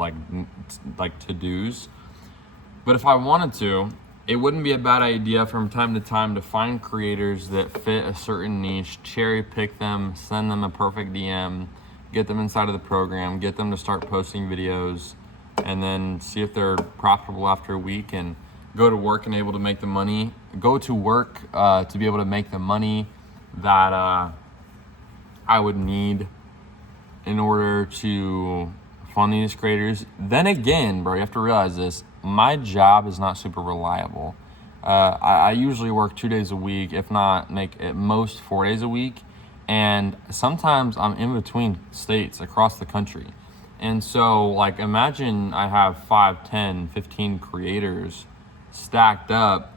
to-dos, but if I wanted to, it wouldn't be a bad idea from time to time to find creators that fit a certain niche, cherry pick them, send them a perfect DM, get them inside of the program, get them to start posting videos, and then see if they're profitable after a week, and go to work and able to make the money. Go to work to be able to make the money that I would need in order to fund these creators. Then again, bro, you have to realize this. My job is not super reliable. I usually work 2 days a week, if not make at most 4 days a week. And sometimes I'm in between states across the country. And so, like, imagine I have 5, 10, 15 creators stacked up,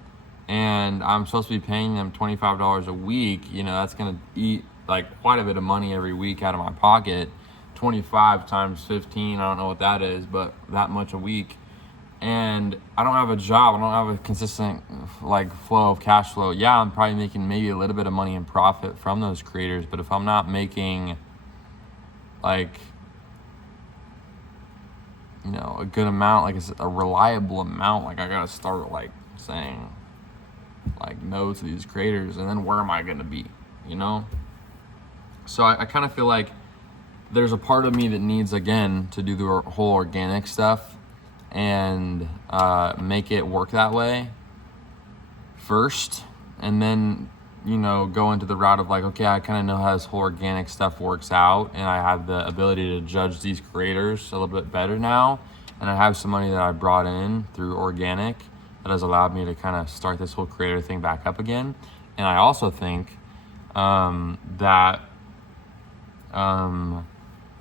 and I'm supposed to be paying them $25 a week. You know, that's going to eat like quite a bit of money every week out of my pocket. 25 times 15, I don't know what that is, but that much a week. And I don't have a job. I don't have a consistent like flow of cash flow. Yeah, I'm probably making maybe a little bit of money in profit from those creators, but if I'm not making like, you know, a good amount, like a reliable amount, like I gotta start like saying like no to these creators, and then where am I gonna be, you know? So I kind of feel like there's a part of me that needs, again, to do the whole organic stuff and make it work that way first, and then, you know, go into the route of like, okay, I kind of know how this whole organic stuff works out, and I have the ability to judge these creators a little bit better now, and I have some money that I brought in through organic that has allowed me to kind of start this whole creator thing back up again. And I also think that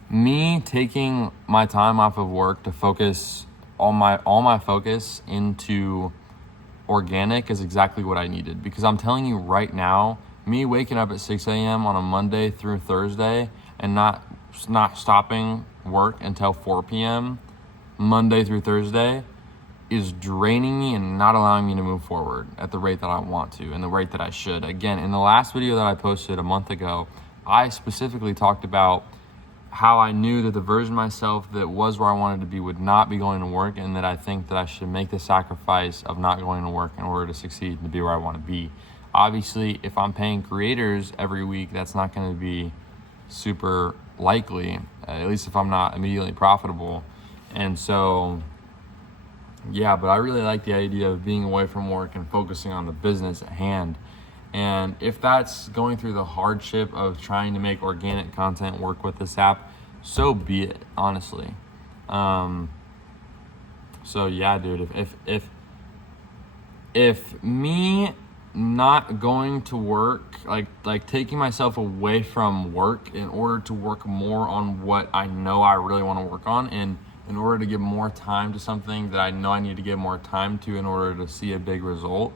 me taking my time off of work to focus all my focus into organic is exactly what I needed, because I'm telling you right now, me waking up at 6 a.m. on a Monday through Thursday and not stopping work until 4 p.m. Monday through Thursday is draining me and not allowing me to move forward at the rate that I want to and the rate that I should. Again, in the last video that I posted a month ago, I specifically talked about how I knew that the version of myself that was where I wanted to be would not be going to work, and that I think that I should make the sacrifice of not going to work in order to succeed and to be where I want to be. Obviously, if I'm paying creators every week, that's not going to be super likely, at least if I'm not immediately profitable. And so, yeah, but I really like the idea of being away from work and focusing on the business at hand. And if that's going through the hardship of trying to make organic content work with this app, so be it, honestly. So yeah, dude, if me not going to work, like taking myself away from work in order to work more on what I know I really want to work on, and in order to give more time to something that I know I need to give more time to in order to see a big result,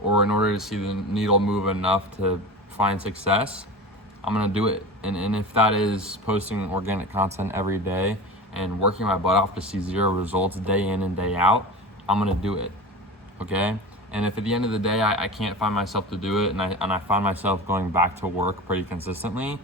or in order to see the needle move enough to find success, I'm gonna do it. And if that is posting organic content every day and working my butt off to see 0 results day in and day out, I'm gonna do it, okay? And if at the end of the day I can't find myself to do it, and I find myself going back to work pretty consistently,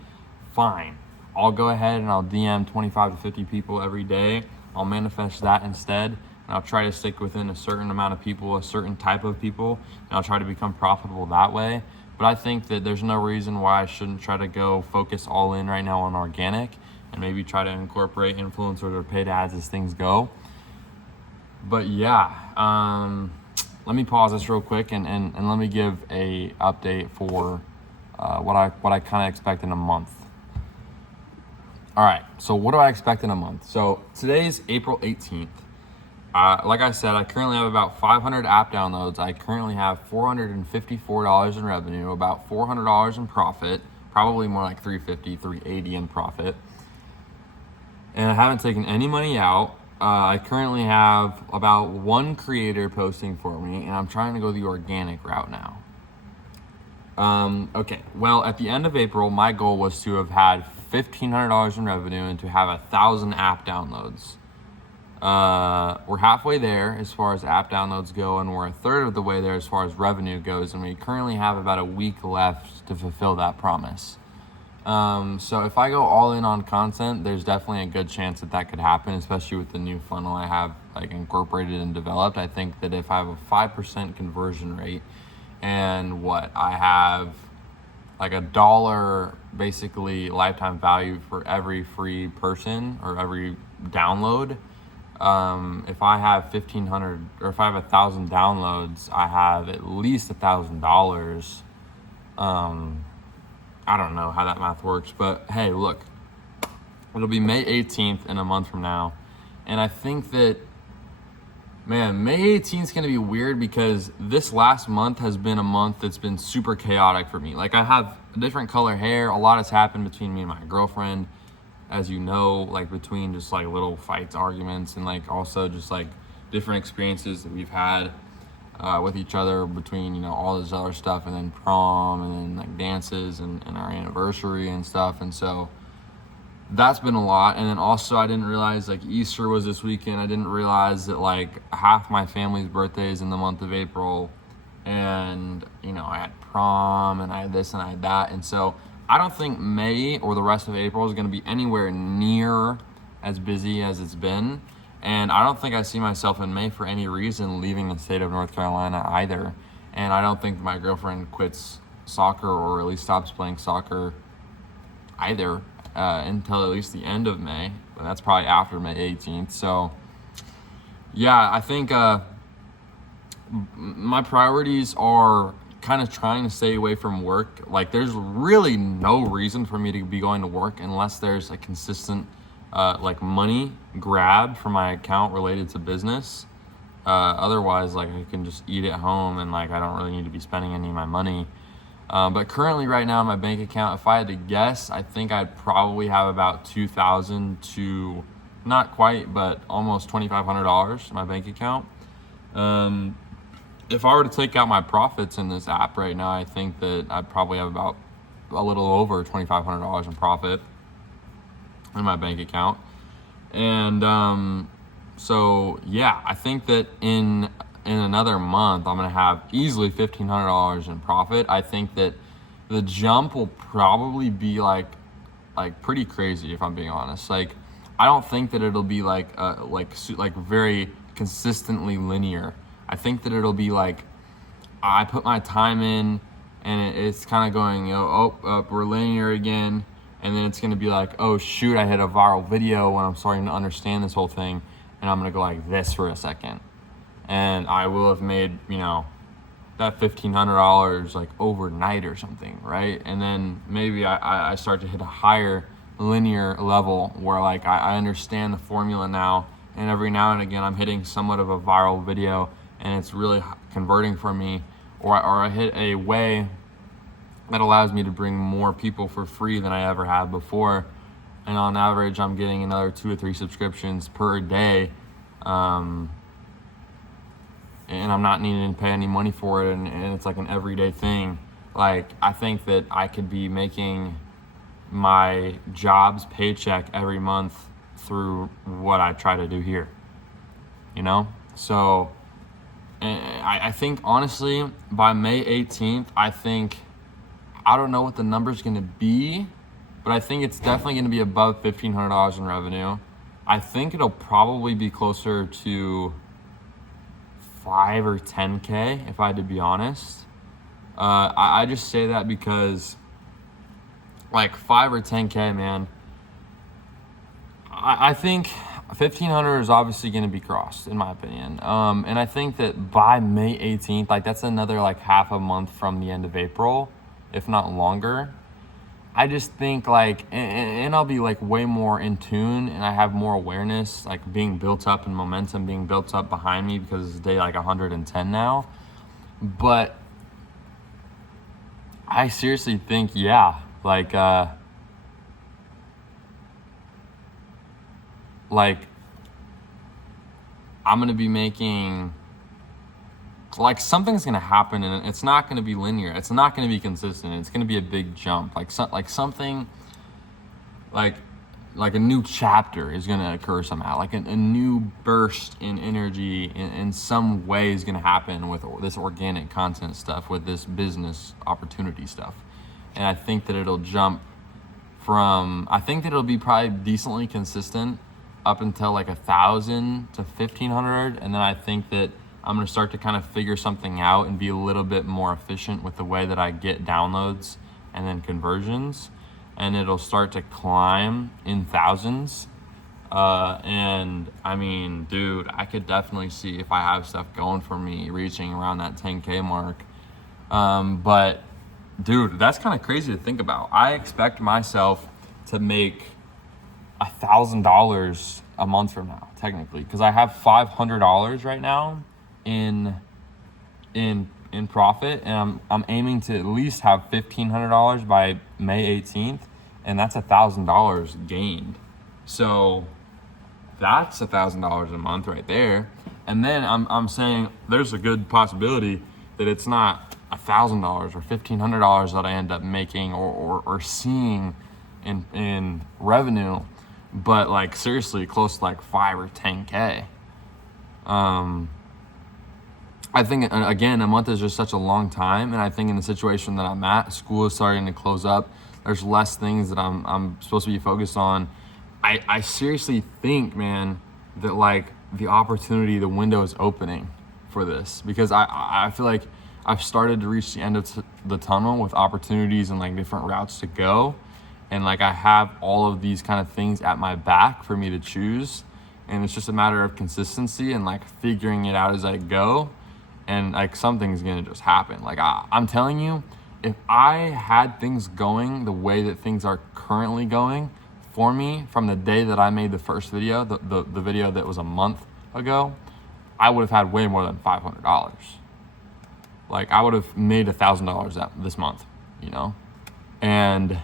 fine. I'll go ahead and I'll DM 25 to 50 people every day. I'll manifest that instead. And I'll try to stick within a certain amount of people, a certain type of people, and I'll try to become profitable that way. But I think that there's no reason why I shouldn't try to go focus all in right now on organic, and maybe try to incorporate influencers or paid ads as things go. But yeah, let me pause this real quick and let me give a update for what I kind of expect in a month. All right, so what do I expect in a month? So today's April 18th. Like I said, I currently have about 500 app downloads. I currently have $454 in revenue, about $400 in profit, probably more like $350, $380 in profit. And I haven't taken any money out. I currently have about 1 creator posting for me, and I'm trying to go the organic route now. Okay, well, at the end of April, my goal was to have had $1,500 in revenue and to have 1,000 app downloads. We're halfway there as far as app downloads go, and we're a third of the way there as far as revenue goes, and we currently have about a week left to fulfill that promise. So if I go all in on content, there's definitely a good chance that could happen, especially with the new funnel I have like incorporated and developed. I think that if I have a 5% conversion rate and I have like $1 basically lifetime value for every free person or every download. If I have 1,500 or if I have 1,000 downloads, I have at least $1,000. I don't know how that math works, but hey, look, it'll be May 18th in a month from now. And I think that, man, May 18th is going to be weird because this last month has been a month that's been super chaotic for me. Like, I have different color hair. A lot has happened between me and my girlfriend, as you know, like between just like little fights, arguments, and like also just like different experiences that we've had with each other between, you know, all this other stuff, and then prom, and then like dances and our anniversary and stuff. And so that's been a lot. And then also I didn't realize like Easter was this weekend. I didn't realize that like half my family's birthday is in the month of April, and you know, I had prom and I had this and I had that. And so I don't think May or the rest of April is going to be anywhere near as busy as it's been. And I don't think I see myself in May for any reason leaving the state of North Carolina either. And I don't think my girlfriend quits soccer, or at least stops playing soccer either, until at least the end of May. But that's probably after May 18th. So yeah, I think my priorities are kind of trying to stay away from work. Like, there's really no reason for me to be going to work unless there's a consistent like money grab from my account related to business. Otherwise, like, I can just eat at home, and like I don't really need to be spending any of my money. But currently right now in my bank account, if I had to guess, I think I'd probably have about $2,000 to, not quite, but almost $2,500 in my bank account. If I were to take out my profits in this app right now, I think that I'd probably have about a little over $2,500 in profit in my bank account. And so yeah, I think that in another month I'm gonna have easily $1,500 in profit. I think that the jump will probably be like pretty crazy, if I'm being honest. Like, I don't think that it'll be like very consistently linear. I think that it'll be like, I put my time in and it's kind of going, we're linear again. And then it's going to be like, oh shoot, I hit a viral video when I'm starting to understand this whole thing. And I'm going to go like this for a second. And I will have made, you know, that $1,500 like overnight or something, right? And then maybe I start to hit a higher linear level where like I understand the formula now. And every now and again, I'm hitting somewhat of a viral video and it's really converting for me. Or I hit a way that allows me to bring more people for free than I ever have before. And on average, I'm getting another 2 or 3 subscriptions per day. And I'm not needing to pay any money for it. And it's like an everyday thing. Like, I think that I could be making my job's paycheck every month through what I try to do here, you know? So I think honestly, by May 18th, I don't know what the number's gonna be, but I think it's definitely gonna be above $1,500 in revenue. I think it'll probably be closer to 5 or 10K, if I had to be honest. I just say that because like 5 or 10K, man, I think 1,500 is obviously going to be crossed, in my opinion. And I think that by May 18th, like that's another like half a month from the end of April, if not longer. I just think like, and I'll be like way more in tune, and I have more awareness, like being built up and momentum being built up behind me, because it's day like 110 now. But I seriously think, yeah, like I'm going to be making, like something's going to happen, and it's not going to be linear. It's not going to be consistent. It's going to be a big jump. Like something like a new chapter is going to occur somehow. Like a new burst in energy in some way is going to happen with this organic content stuff, with this business opportunity stuff. And I think that it'll jump from, I think that it'll be probably decently consistent up until like 1,000 to 1,500. And then I think that I'm going to start to kind of figure something out and be a little bit more efficient with the way that I get downloads and then conversions, and it'll start to climb in thousands. And I mean, dude, I could definitely see if I have stuff going for me reaching around that 10K mark. But dude, that's kind of crazy to think about. I expect myself to make $1,000 a month from now, technically, because I have $500 right now in profit, and I'm aiming to at least have $1,500 by May 18th, and that's $1,000 gained. So that's $1,000 a month right there. And then I'm saying there's a good possibility that it's not $1,000 or $1,500 that I end up making or seeing in revenue, but like seriously close to like 5 or 10K. I think, again, a month is just such a long time, and I think in the situation that I'm at, school is starting to close up. There's less things that I'm supposed to be focused on. I seriously think, man, that like the opportunity, the window is opening for this, because I feel like I've started to reach the end of the tunnel with opportunities and like different routes to go. And like I have all of these kind of things at my back for me to choose. And it's just a matter of consistency and like figuring it out as I go. And like something's gonna just happen. Like I'm telling you, if I had things going the way that things are currently going for me from the day that I made the first video, the video that was a month ago, I would have had way more than $500. Like I would have made $1,000 this month, you know? And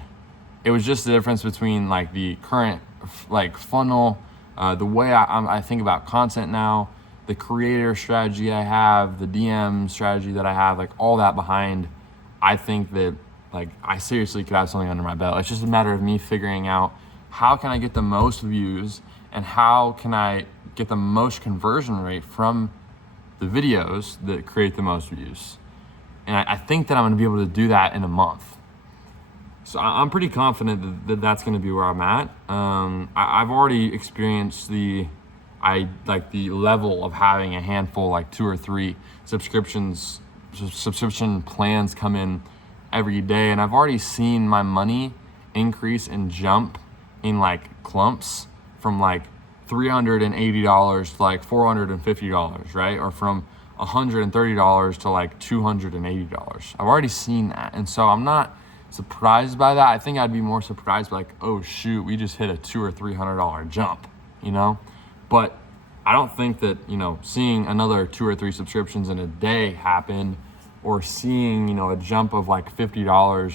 it was just the difference between like the current like funnel, the way I think about content now, the creator strategy I have, the DM strategy that I have, like all that behind. I think that like I seriously could have something under my belt. It's just a matter of me figuring out how can I get the most views and how can I get the most conversion rate from the videos that create the most views. And I think that I'm gonna be able to do that in a month. So I'm pretty confident that that's gonna be where I'm at. I've already experienced the level of having a handful, like 2 or 3 subscription plans come in every day. And I've already seen my money increase and jump in like clumps from like $380 to like $450, right? Or from $130 to like $280. I've already seen that. And so I'm not surprised by that. I think I'd be more surprised by like, oh shoot, we just hit a $200 or $300 jump, you know? But I don't think that, you know, seeing another 2 or 3 subscriptions in a day happen, or seeing, you know, a jump of like $50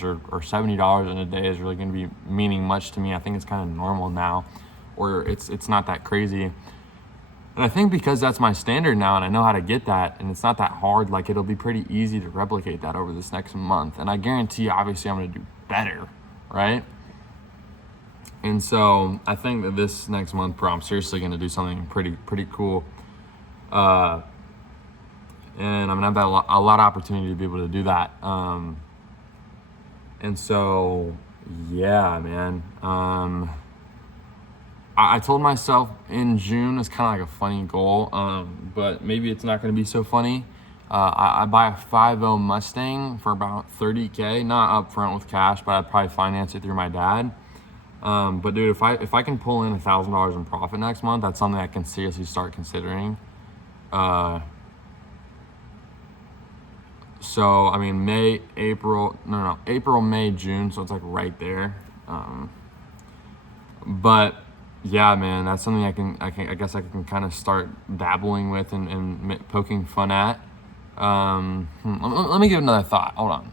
or $70 in a day is really going to be meaning much to me. I think it's kind of normal now, or it's not that crazy. And I think because that's my standard now and I know how to get that, and it's not that hard, like it'll be pretty easy to replicate that over this next month. And I guarantee, obviously, I'm going to do better, right? And so I think that this next month, bro, I'm seriously going to do something pretty cool. And I'm going to have a lot of opportunity to be able to do that. And so, yeah, man. I told myself in June is kind of like a funny goal, but maybe it's not going to be so funny. I buy a 5.0 Mustang for about $30K, not upfront with cash, but I'd probably finance it through my dad. But dude, if I can pull in $1,000 in profit next month, that's something I can seriously start considering. So I mean, April, May, June. So it's like right there. But yeah, man, that's something I guess I can kind of start dabbling with and poking fun at. Let me give it another thought. Hold on.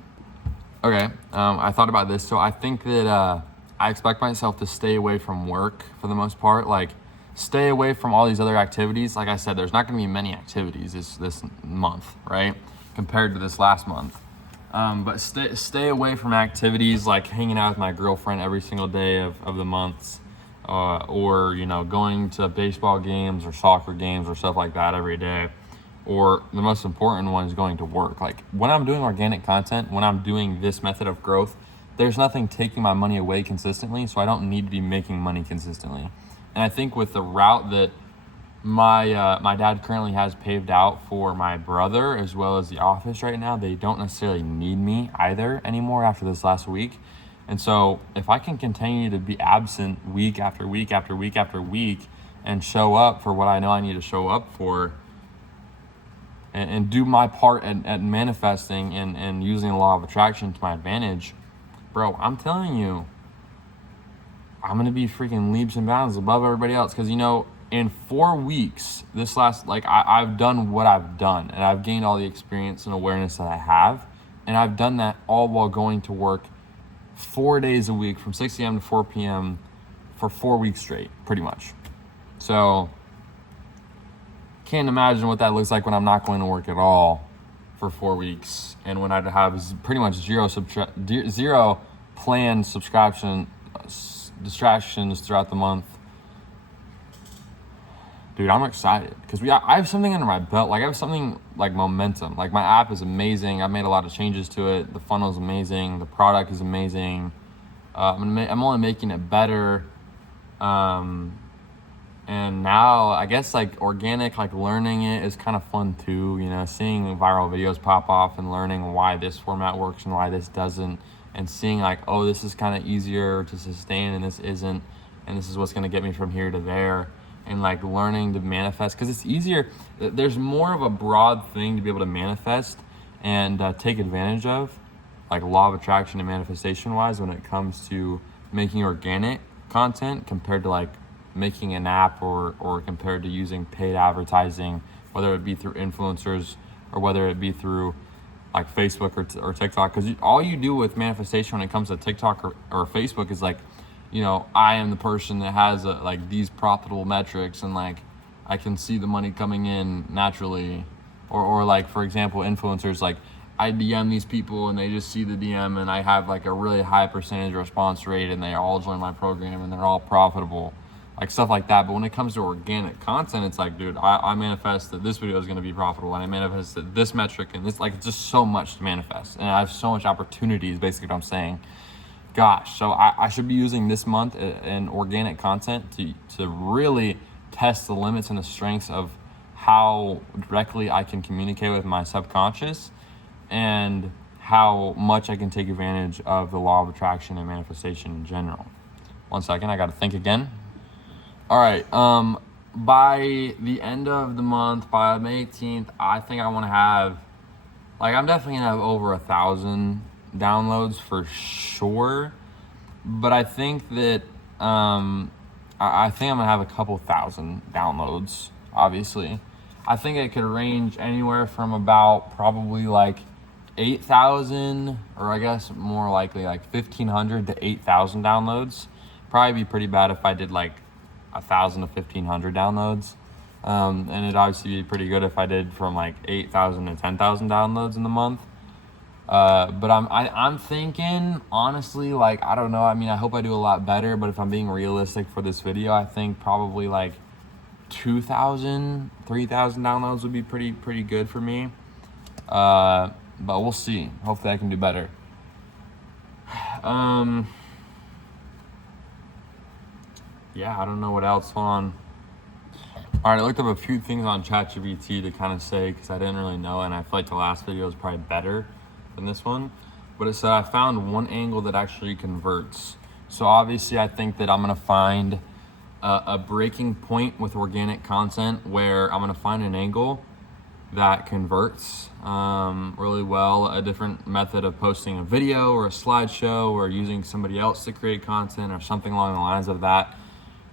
Okay. I thought about this. So I think that, I expect myself to stay away from work for the most part, like stay away from all these other activities. Like I said, there's not going to be many activities this month, right? Compared to this last month. But stay away from activities like hanging out with my girlfriend every single day of the months, or, you know, going to baseball games or soccer games or stuff like that every day. Or the most important one is going to work. Like when I'm doing organic content, when I'm doing this method of growth, there's nothing taking my money away consistently, so I don't need to be making money consistently. And I think with the route that my dad currently has paved out for my brother as well as the office right now. They don't necessarily need me either anymore after this last week. And so if I can continue to be absent week after week after week after week and show up for what I know I need to show up for, and do my part at manifesting and using the law of attraction to my advantage, bro, I'm telling you, I'm going to be freaking leaps and bounds above everybody else. Because, in 4 weeks, I've done what I've done, and I've gained all the experience and awareness that I have. And I've done that all while going to work 4 days a week from 6 a.m. to 4 p.m. for 4 weeks straight, pretty much. So can't imagine what that looks like when I'm not going to work at all for 4 weeks, and when I'd have pretty much zero planned distractions throughout the month. Dude, I'm excited because I have something under my belt. Like, I have something like momentum. Like, my app is amazing. I've made a lot of changes to it. The funnel is amazing. The product is amazing. I'm only making it better. And now I guess organic, learning it is kind of fun too. Seeing viral videos pop off and learning why this format works and why this doesn't, and seeing this is kind of easier to sustain and this isn't, and this is what's going to get me from here to there. And learning to manifest, because it's easier. There's more of a broad thing to be able to manifest and take advantage of, law of attraction and manifestation wise, when it comes to making organic content compared to making an app or compared to using paid advertising, whether it be through influencers or whether it be through Facebook or TikTok. Because all you do with manifestation when it comes to TikTok or Facebook is I am the person that has these profitable metrics, and I can see the money coming in naturally. Or for example, influencers, I DM these people and they just see the DM, and I have a really high percentage response rate, and they all join my program and they're all profitable, stuff like that. But when it comes to organic content, it's dude, I manifest that this video is going to be profitable, and I manifest that this metric, and it's just so much to manifest, and I have so much opportunities, basically what I'm saying. Gosh, so I should be using this month in organic content to really test the limits and the strengths of how directly I can communicate with my subconscious, and how much I can take advantage of the law of attraction and manifestation in general. 1 second, I got to think again. All right, by the end of the month, by May 18th, I think I want to have, I'm definitely going to have over 1,000 downloads for sure. But I think that I think I'm gonna have a couple thousand downloads. Obviously, I think it could range anywhere from about probably 8,000, or I guess more likely 1,500 to 8,000 downloads. Probably be pretty bad if I did 1,000 to 1,500 downloads. And it'd obviously be pretty good if I did from 8,000 to 10,000 downloads in the month. But I'm thinking, honestly, I don't know. I mean, I hope I do a lot better, but if I'm being realistic for this video, I think probably 2,000, 3,000 downloads would be pretty good for me. But we'll see. Hopefully I can do better. Yeah, I don't know what else on. All right, I looked up a few things on ChatGPT to kind of say, because I didn't really know, and I feel like the last video was probably better than this one. But it said I found one angle that actually converts. So obviously I think that I'm gonna find a breaking point with organic content where I'm gonna find an angle that converts really well, a different method of posting a video or a slideshow or using somebody else to create content or something along the lines of that.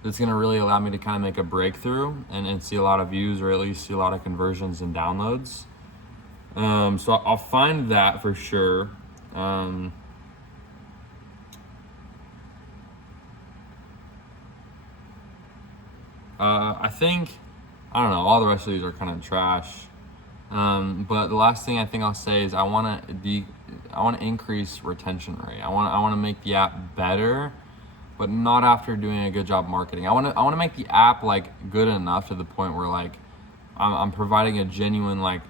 That's going to really allow me to kind of make a breakthrough and see a lot of views, or at least see a lot of conversions and downloads. So I'll find that for sure. I think, I don't know, all the rest of these are kind of trash. But the last thing I think I'll say is I want to increase retention rate. I want to make the app better, but not after doing a good job marketing. I want to make the app good enough to the point where I'm providing a genuine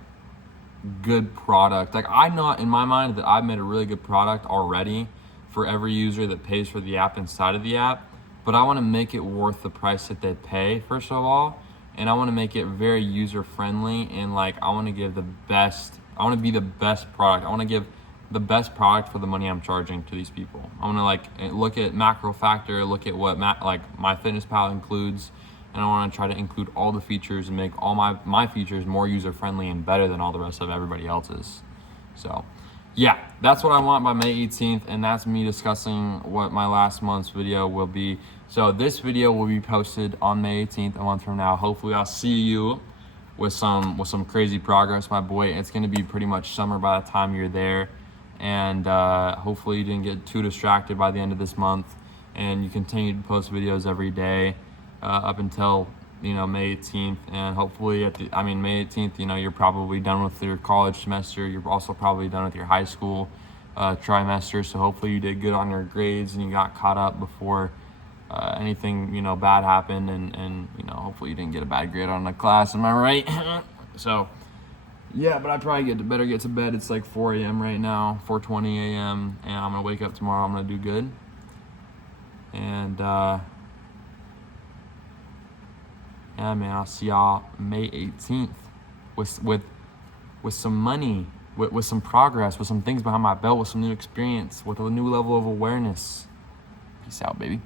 good product. I know in my mind that I've made a really good product already for every user that pays for the app inside of the app, but I want to make it worth the price that they pay, first of all, and I want to make it very user friendly, and like I want to give the best. I want to be the best product. I want to give the best product for the money I'm charging to these people. I want to like look at Macro Factor, look at what like MyFitnessPal includes, and I want to try to include all the features and make all my features more user friendly and better than all the rest of everybody else's. So yeah, that's what I want by May 18th, and that's me discussing what my last month's video will be. So this video will be posted on May 18th, a month from now. Hopefully I'll see you with some crazy progress, my boy. It's gonna be pretty much summer by the time you're there, and hopefully you didn't get too distracted by the end of this month, and you continue to post videos every day up until May 18th, and hopefully May 18th, you're probably done with your college semester. You're also probably done with your high school trimester. So hopefully you did good on your grades and you got caught up before anything bad happened, and hopefully you didn't get a bad grade on the class. Am I right? So yeah, but I probably better get to bed. It's like 4 a.m. right now, 4:20 a.m. and I'm gonna wake up tomorrow. I'm gonna do good, and yeah, man, I'll see y'all May 18th with some money, with some progress, with some things behind my belt, with some new experience, with a new level of awareness. Peace out, baby.